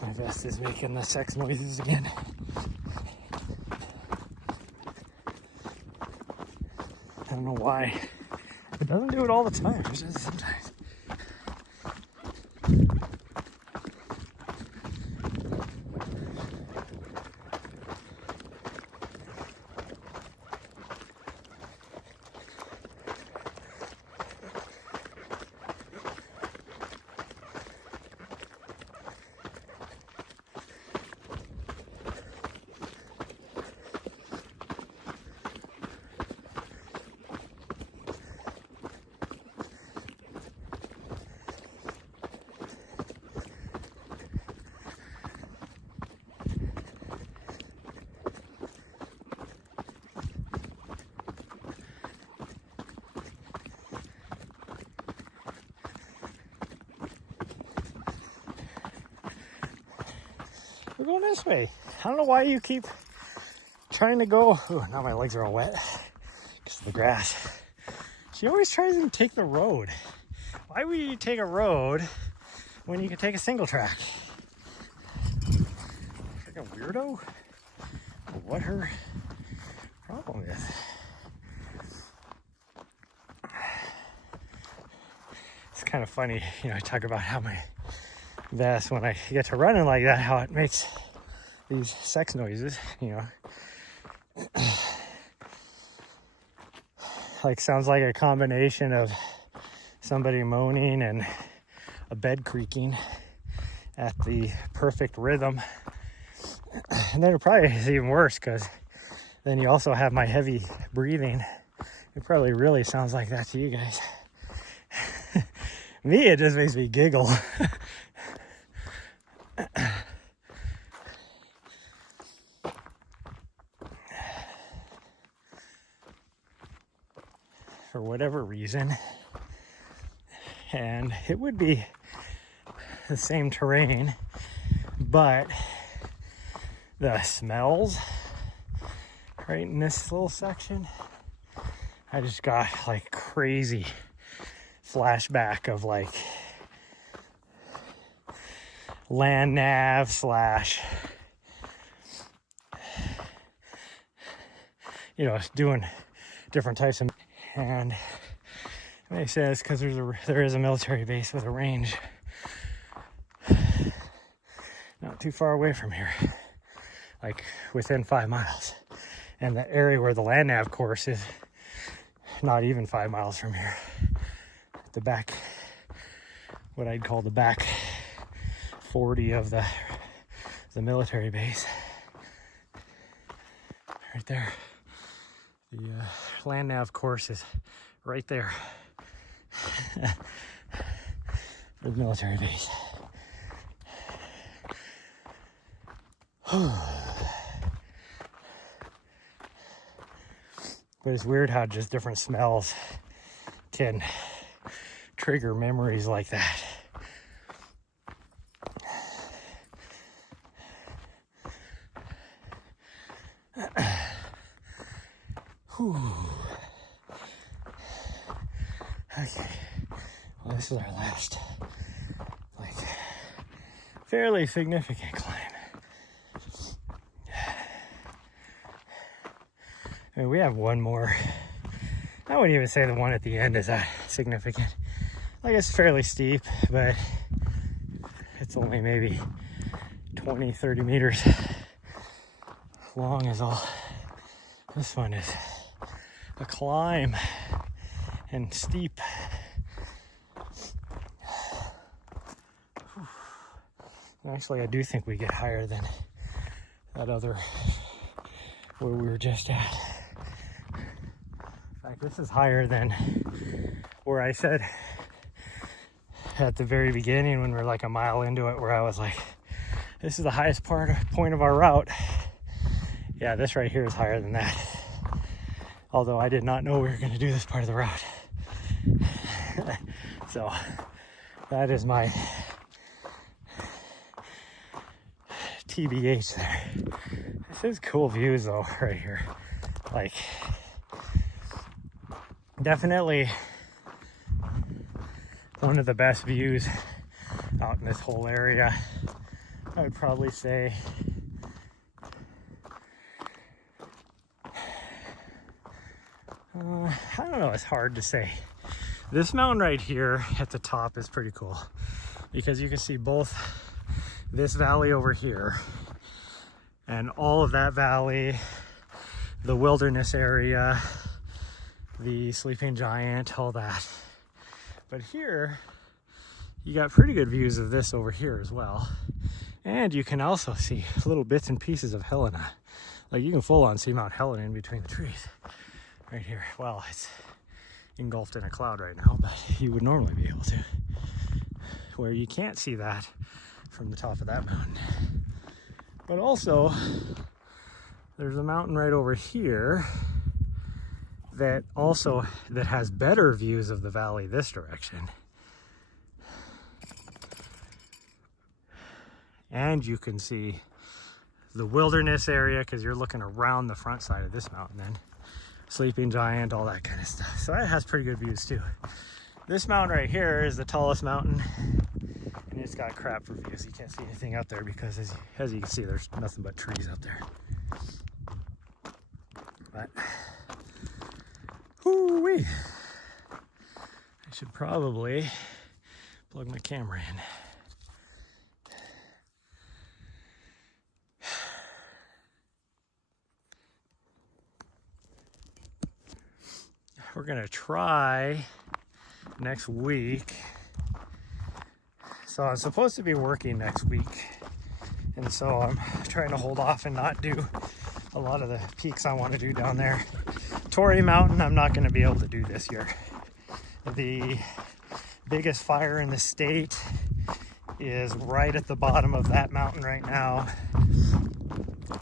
My vest is making the sex noises again. I don't know why. It doesn't do it all the time, it's just sometimes. We're going this way. I don't know why you keep trying to go. Ooh, now my legs are all wet because of the grass. She always tries to take the road. Why would you take a road when you can take a single track? a weirdo? Or what her problem is? It's kind of funny, you know, I talk about how my vest, when I get to running like that, how it makes these sex noises, you know. Like, sounds like a combination of somebody moaning and a bed creaking at the perfect rhythm. And then it probably is even worse, because then you also have my heavy breathing. It probably really sounds like that to you guys. Me, it just makes me giggle. For whatever reason. And it would be the same terrain, but the smells right in this little section, I just got like crazy flashback of like land nav slash, you know, doing different types of, and it makes sense because there is a military base with a range not too far away from here, like within 5 miles, and the area where the land nav course is not even 5 miles from here. The back, what I'd call the back 40 of the military base, right there. The land nav course is right there. For the military base. But it's weird how just different smells can trigger memories like that. Whew. Okay, well, this is our last, like, fairly significant climb. I mean, we have one more. I wouldn't even say the one at the end is that significant. Like, it's fairly steep, but it's only maybe 20, 30 meters long is all. This one is a climb and steep. Actually, I do think we get higher than that other where we were just at. In fact, this is higher than where I said at the very beginning when we were like a mile into it, where I was like, this is the highest point of our route. Yeah, this right here is higher than that. Although I did not know we were going to do this part of the route. So that is my TBH there. This is cool views though, right here. Like, definitely one of the best views out in this whole area. I would probably say I don't know, it's hard to say. This mountain right here at the top is pretty cool because you can see both this valley over here and all of that valley, the wilderness area, the sleeping giant, all that. But here you got pretty good views of this over here as well. And you can also see little bits and pieces of Helena. Like, you can full on see Mount Helena in between the trees right here. Well, it's engulfed in a cloud right now, but you would normally be able to. Where you can't see that from the top of that mountain. But also, there's a mountain right over here that has better views of the valley this direction. And you can see the wilderness area because you're looking around the front side of this mountain then. Sleeping giant, all that kind of stuff. So that has pretty good views too. This mountain right here is the tallest mountain, and it's got crap for views. You can't see anything out there because as you can see, there's nothing but trees out there. But, whoo-wee. I should probably plug my camera in. We're gonna try next week. So I'm supposed to be working next week, and so I'm trying to hold off and not do a lot of the peaks I want to do down there. Torrey Mountain, I'm not going to be able to do this year. The biggest fire in the state is right at the bottom of that mountain right now,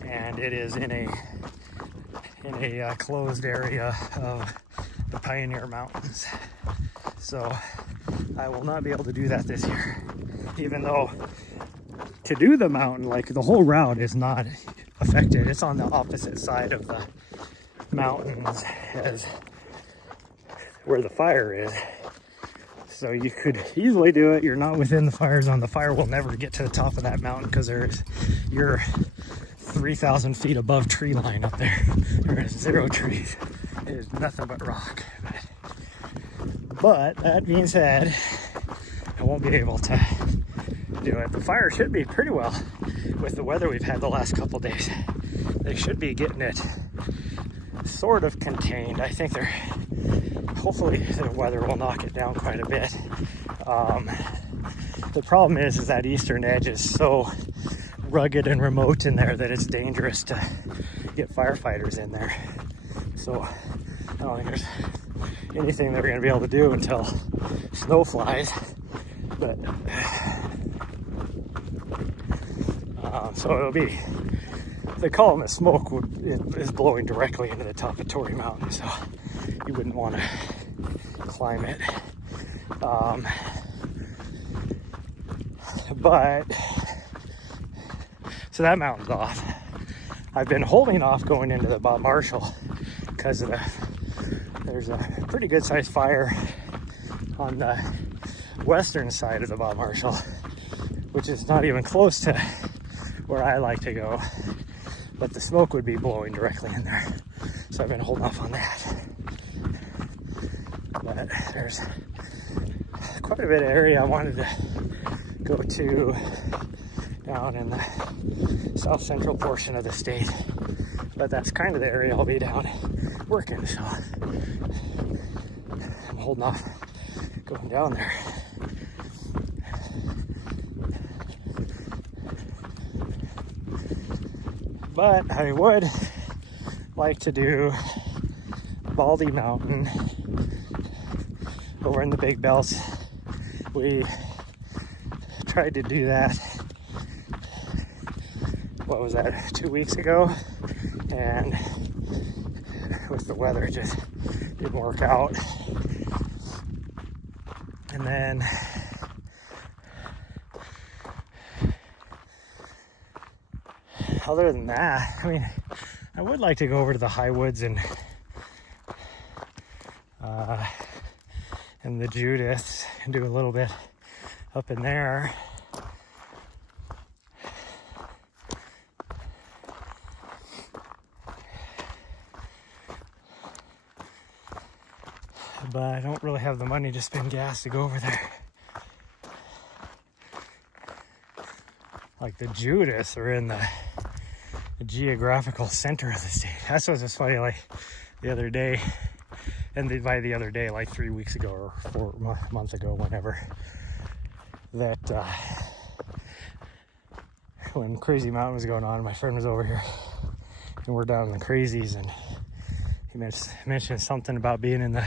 and it is in a closed area of the Pioneer Mountains. So I will not be able to do that this year, even though to do the mountain, like the whole route is not affected. It's on the opposite side of the mountains as where the fire is. So you could easily do it. You're not within the fire zone. The fire will never get to the top of that mountain because you're 3,000 feet above tree line up there. There is 0 trees. It is nothing but rock. But that being said, I won't be able to do it. The fire should be pretty well with the weather we've had the last couple days. They should be getting it sort of contained. I think hopefully the weather will knock it down quite a bit. The problem is that eastern edge is so rugged and remote in there that it's dangerous to get firefighters in there. So I don't think there's anything that we're going to be able to do until snow flies. But so it'll be, the column of smoke is blowing directly into the top of Torrey Mountain, so you wouldn't want to climb it. But so that mountain's off. I've been holding off going into the Bob Marshall because there's a pretty good sized fire on the western side of the Bob Marshall, which is not even close to where I like to go, but the smoke would be blowing directly in there. So I've been holding off on that. But there's quite a bit of area I wanted to go to down in the south central portion of the state, but that's kind of the area I'll be down working, so I'm holding off going down there. But I would like to do Baldy Mountain over in the Big Belts. We tried to do that, what was that, 2 weeks ago, and with the weather it just didn't work out. And then other than that, I mean, I would like to go over to the high woods and the Judith and do a little bit up in there. But I don't really have the money to spend gas to go over there. Like the Judiths are in the geographical center of the state. That's what's just funny, like the other day, and by the other day, like 3 weeks ago or 4 months ago, whenever, that when Crazy Mountain was going on, my friend was over here and we're down in the Crazies, and he mentioned something about being in the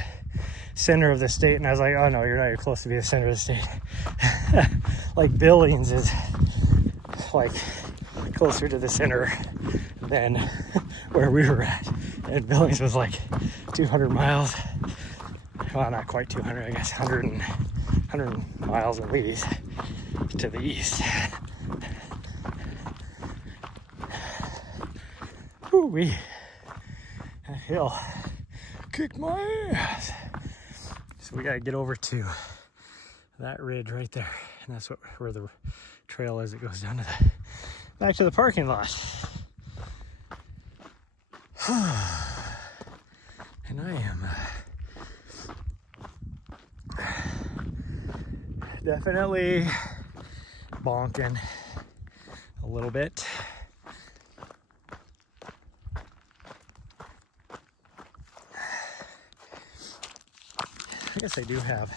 center of the state, and I was like, oh no, you're not even close to be the center of the state. Like Billings is like closer to the center than where we were at, and Billings was like 200 miles, well, not quite 200, I guess 100 miles at least to the east. Ooh-wee, that hill kicked my ass. So we gotta get over to that ridge right there. And that's where the trail is. It goes down to back to the parking lot. And I am definitely bonking a little bit. I guess I do have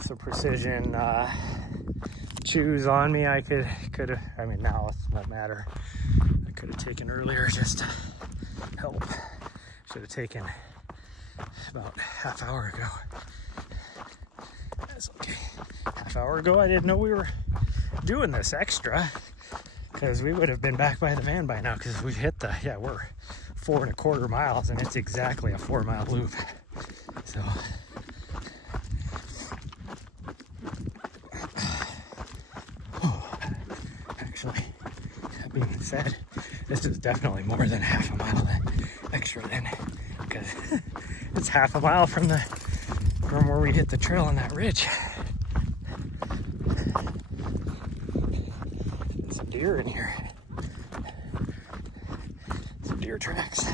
some precision shoes on me. I could have, I mean, now it won't matter. I could have taken earlier just to help. Should have taken about half hour ago. That's okay. Half hour ago, I didn't know we were doing this extra, because we would have been back by the van by now, because we've hit the, yeah, we're 4.25 miles, and it's exactly a 4-mile loop. So actually, that being said, this is definitely more than half a mile extra then, because it's half a mile from where we hit the trail on that ridge. There's some deer in here. Some deer tracks.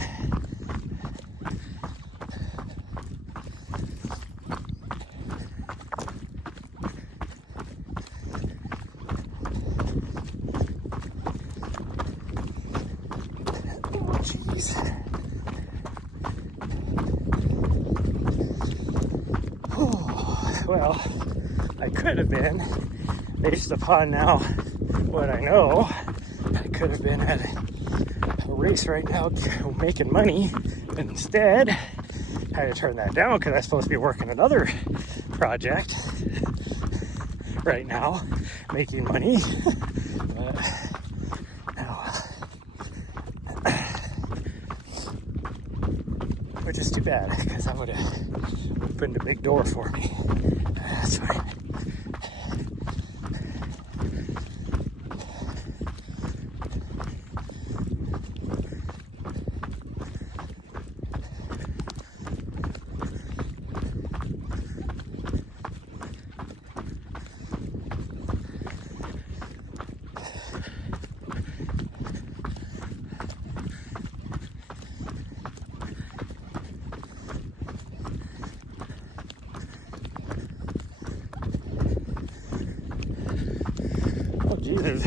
Well, I could have been, based upon now what I know, I could have been at a race right now making money. Instead, I had to turn that down because I was supposed to be working another project right now, making money. But now, which is too bad, because that would have opened a big door for me. That's fine. Jesus.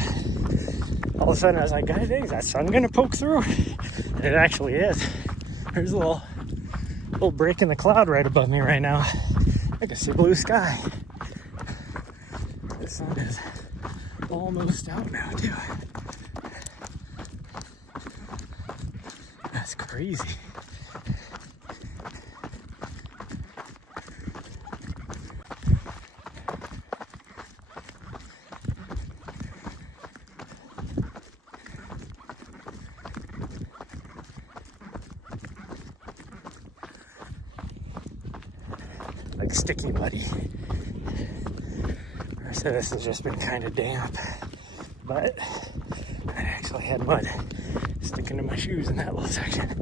All of a sudden I was like, guys, is that sun gonna poke through? And it actually is. There's a little break in the cloud right above me right now. I can see blue sky. The sun is almost out now too. That's crazy. Like sticky muddy. So this has just been kind of damp, but I actually had mud sticking to my shoes in that little section.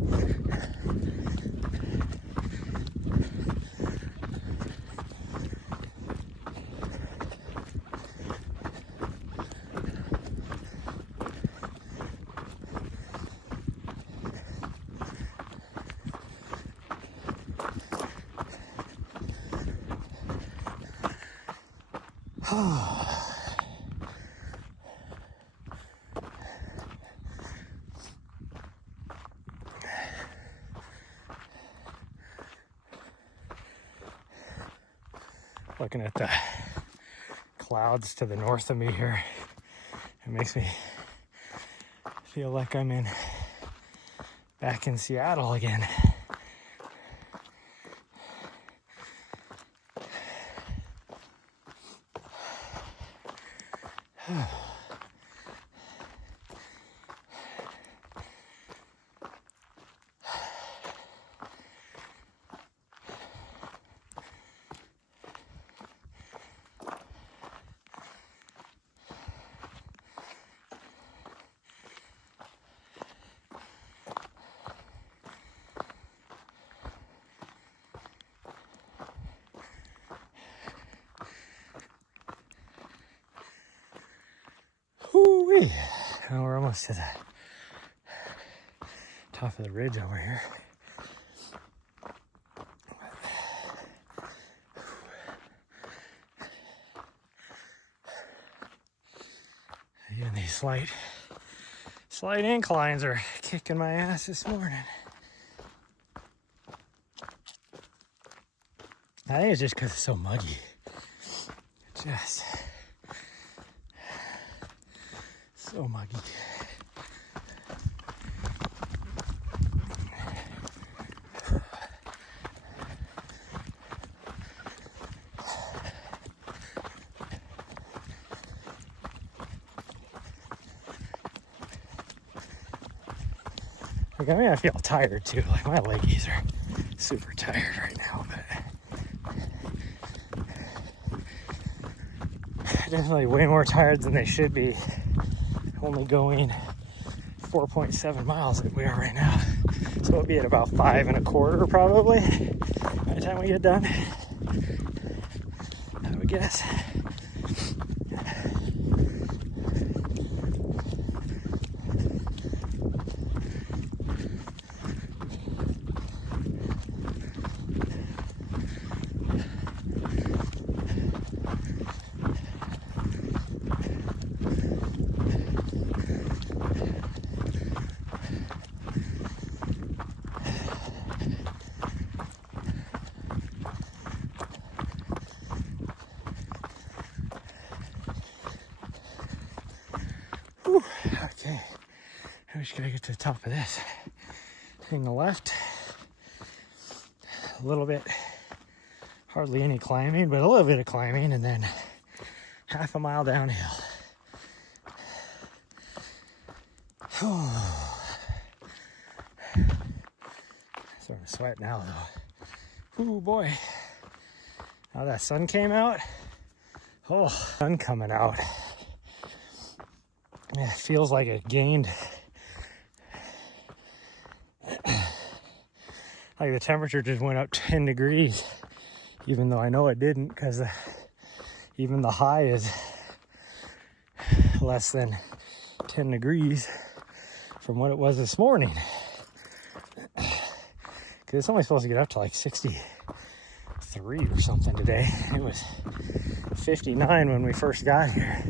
Looking at the clouds to the north of me here, it makes me feel like I'm back in Seattle again. Whee! Now we're almost to the top of the ridge over here. Even these slight inclines are kicking my ass this morning. I think it's just because it's so muggy. Just so muggy. Like, I mean, I feel tired too. Like, my leggies are super tired right now, but definitely way more tired than they should be. Only going 4.7 miles that we are right now. So we'll be at about 5 1/4 probably by the time we get done, I would guess. Whew, okay, I just gotta get to the top of this. Hang the left, a little bit, hardly any climbing, but a little bit of climbing, and then half a mile downhill. Starting to sweat now though. Ooh boy, now that sun came out. Oh, sun coming out. Yeah, it feels like it gained, like the temperature just went up 10 degrees, even though I know it didn't, because even the high is less than 10 degrees from what it was this morning. Because it's only supposed to get up to like 63 or something today. It was 59 when we first got here.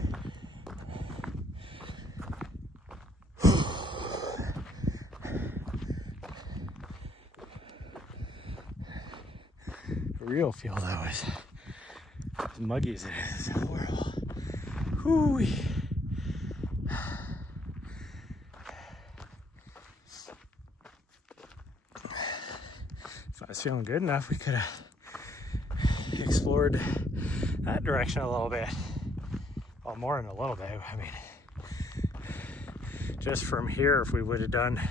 Real feel though is as muggy as it is. Horrible. Whoo-wee. If I was feeling good enough, we could have explored that direction a little bit. Well, more than a little bit. I mean, just from here, if we would have done,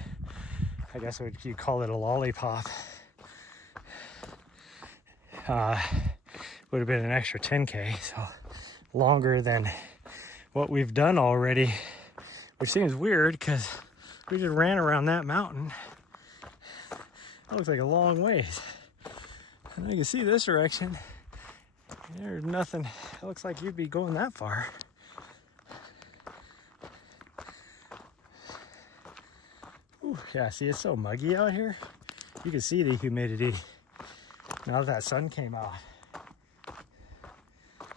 I guess you'd call it a lollipop. Would have been an extra 10K, so longer than what we've done already, which seems weird because we just ran around that mountain. That looks like a long ways. And I can see this direction. There's nothing. It looks like you'd be going that far. Ooh, yeah, see, it's so muggy out here. You can see the humidity now that sun came out.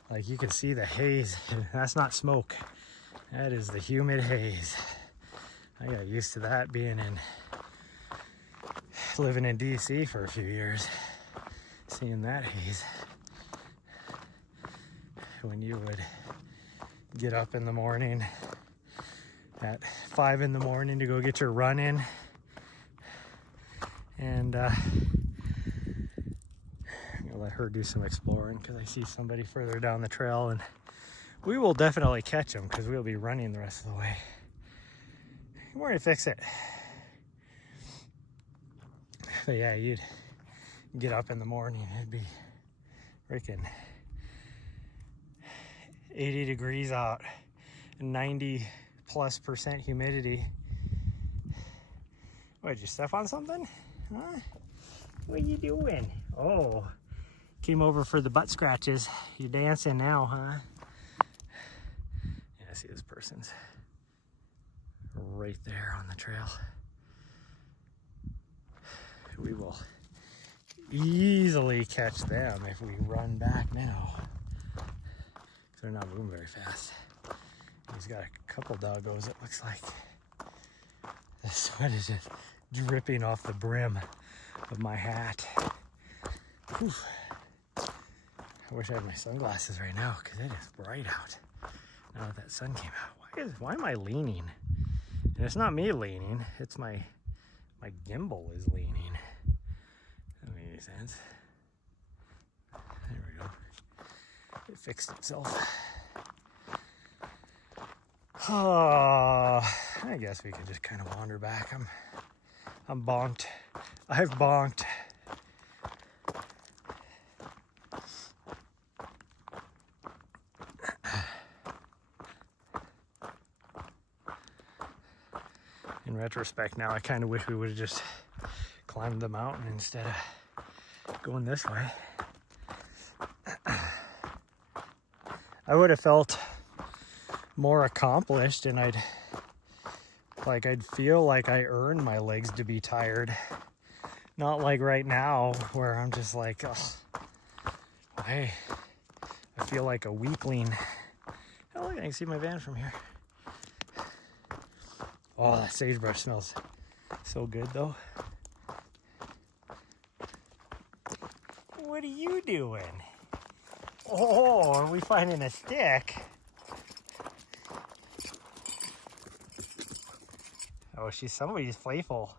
Like, you can see the haze. That's not smoke. That is the humid haze. I got used to that living in DC for a few years, seeing that haze. When you would get up in the morning at 5 in the morning to go get your run in, and let her do some exploring because I see somebody further down the trail, and we will definitely catch them because we'll be running the rest of the way. We're gonna fix it. But yeah, you'd get up in the morning, it'd be freaking 80 degrees out, 90+% humidity. What, did you step on something? Huh? What are you doing? Oh, came over for the butt scratches. You're dancing now, huh? Yeah, I see this person's right there on the trail. We will easily catch them if we run back now. They're not moving very fast. He's got a couple doggos, it looks like. The sweat is just dripping off the brim of my hat. Whew. I wish I had my sunglasses right now because it is bright out. Now that that sun came out. Why am I leaning? And it's not me leaning, it's my gimbal is leaning. That makes any sense. There we go. It fixed itself. Oh, I guess we can just kind of wander back. I'm bonked. I've bonked. In retrospect now, I kind of wish we would have just climbed the mountain instead of going this way. I would have felt more accomplished, and I'd feel like I earned my legs to be tired. Not like right now where I'm just like, oh, I feel like a weakling. Oh, look, I can see my van from here. Oh, that sagebrush smells so good though. What are you doing? Oh, are we finding a stick? Oh, somebody's playful.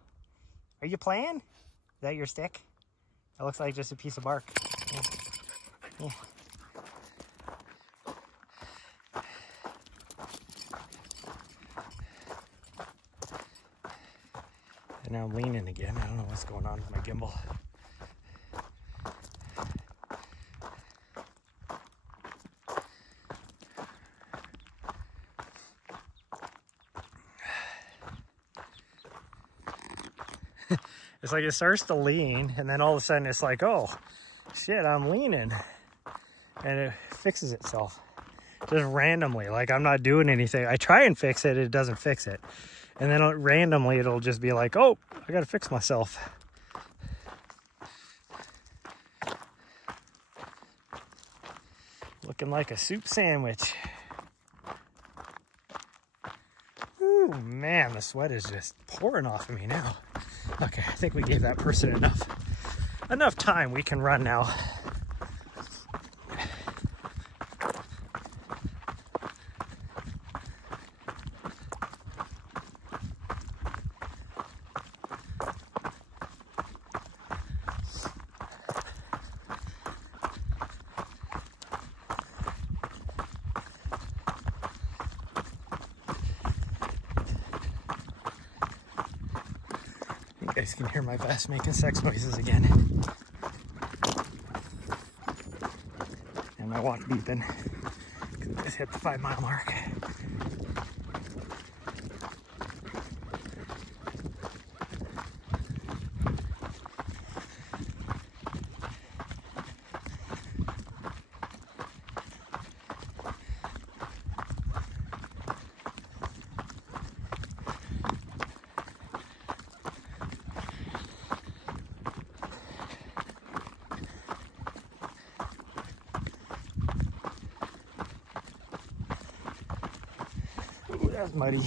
Are you playing? Is that your stick? That looks like just a piece of bark. Yeah. Yeah. And now I'm leaning again. I don't know what's going on with my gimbal. It's like it starts to lean, and then all of a sudden it's like, oh, shit, I'm leaning. And it fixes itself. Just randomly, like I'm not doing anything. I try and fix it, it doesn't fix it. And then randomly it'll just be like, oh, I gotta fix myself. Looking like a soup sandwich. Ooh, man, the sweat is just pouring off of me now. Okay, I think we gave that person enough time. We can run now. You guys can hear my vest making sex noises again. And my watch beeping because I just hit the 5 mile mark. Ooh, that's muddy.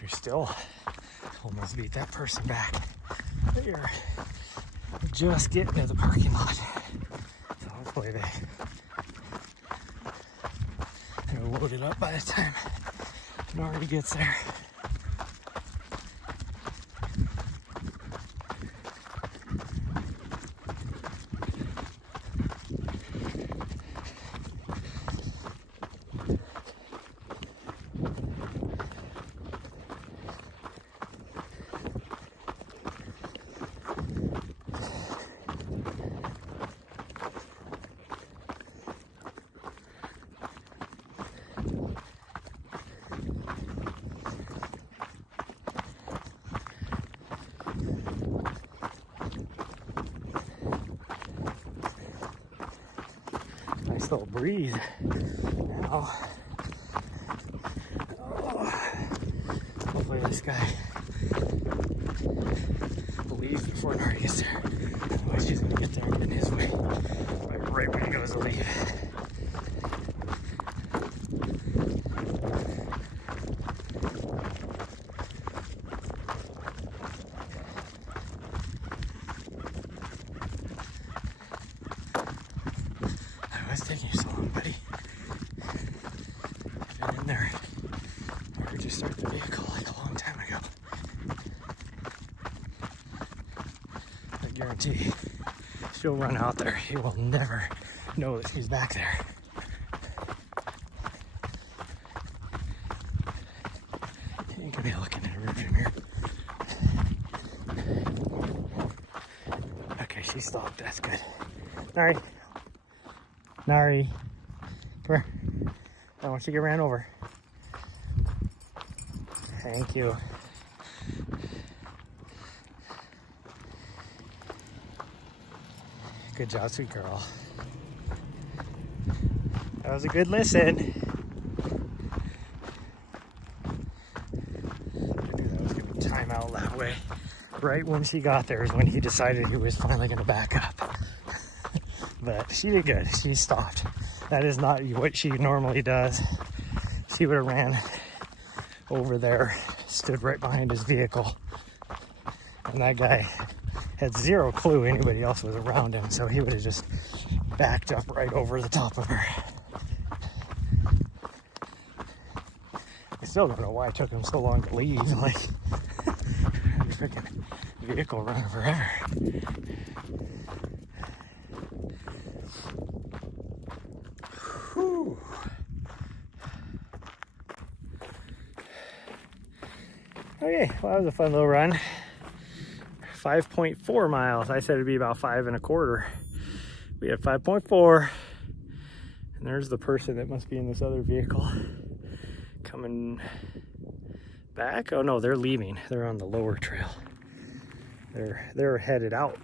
She still almost beat that person back. They're just getting to the parking lot. So hopefully they're loaded up by the time Nahri gets there. Nice little breeze. Now, hopefully this guy leaves before Nahri gets there. Otherwise she's gonna get there and get in his way right when he goes to leave. What's taking you so long, buddy? I've been in there. Or just start the vehicle like a long time ago. I guarantee she'll run out there. He will never know that she's back there. He ain't gonna be looking in a rearview mirror. Okay, she stopped. That's good. Nahri. Nahri, come here. I want you to get ran over. Thank you. Good job, sweet girl. That was a good listen. I knew that was going to time out that way. Right when she got there is when he decided he was finally going to back up. But she did good. She stopped. That is not what she normally does. She would have ran over there, stood right behind his vehicle. And that guy had zero clue anybody else was around him, so he would have just backed up right over the top of her. I still don't know why it took him so long to leave. Like, the freaking vehicle running forever. Whew. Okay, well, that was a fun little run. 5.4 miles. I said it'd be about 5.25. We had 5.4. And there's the person that must be in this other vehicle coming back. Oh no, they're leaving. They're on the lower trail. They're headed out.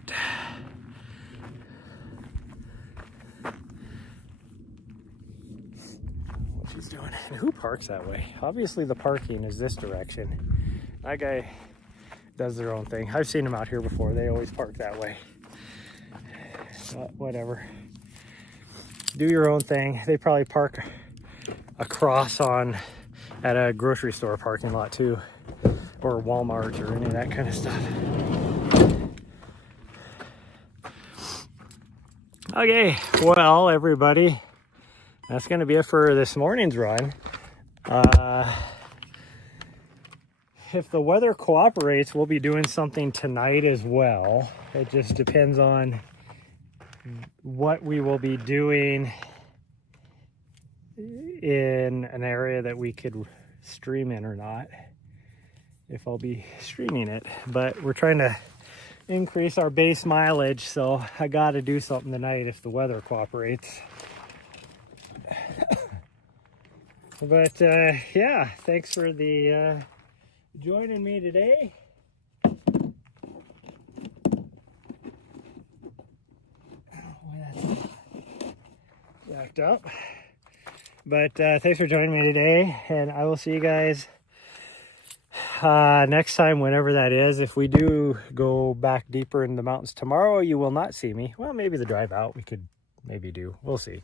What she's doing. And who parks that way? Obviously the parking is this direction. That guy does their own thing. I've seen them out here before. They always park that way. But whatever. Do your own thing. They probably park across at a grocery store parking lot too, or Walmart or any of that kind of stuff. Okay, well everybody, that's gonna be it for this morning's run. If the weather cooperates, we'll be doing something tonight as well. It just depends on what we will be doing in an area that we could stream in or not, if I'll be streaming it. But we're trying to increase our base mileage, so I got to do something tonight if the weather cooperates. But yeah, thanks for the joining me today. Oh, that's backed up. But thanks for joining me today, and I will see you guys next time, whenever that is. If we do go back deeper in the mountains tomorrow, you will not see me. Well, maybe the drive out we could maybe do. We'll see.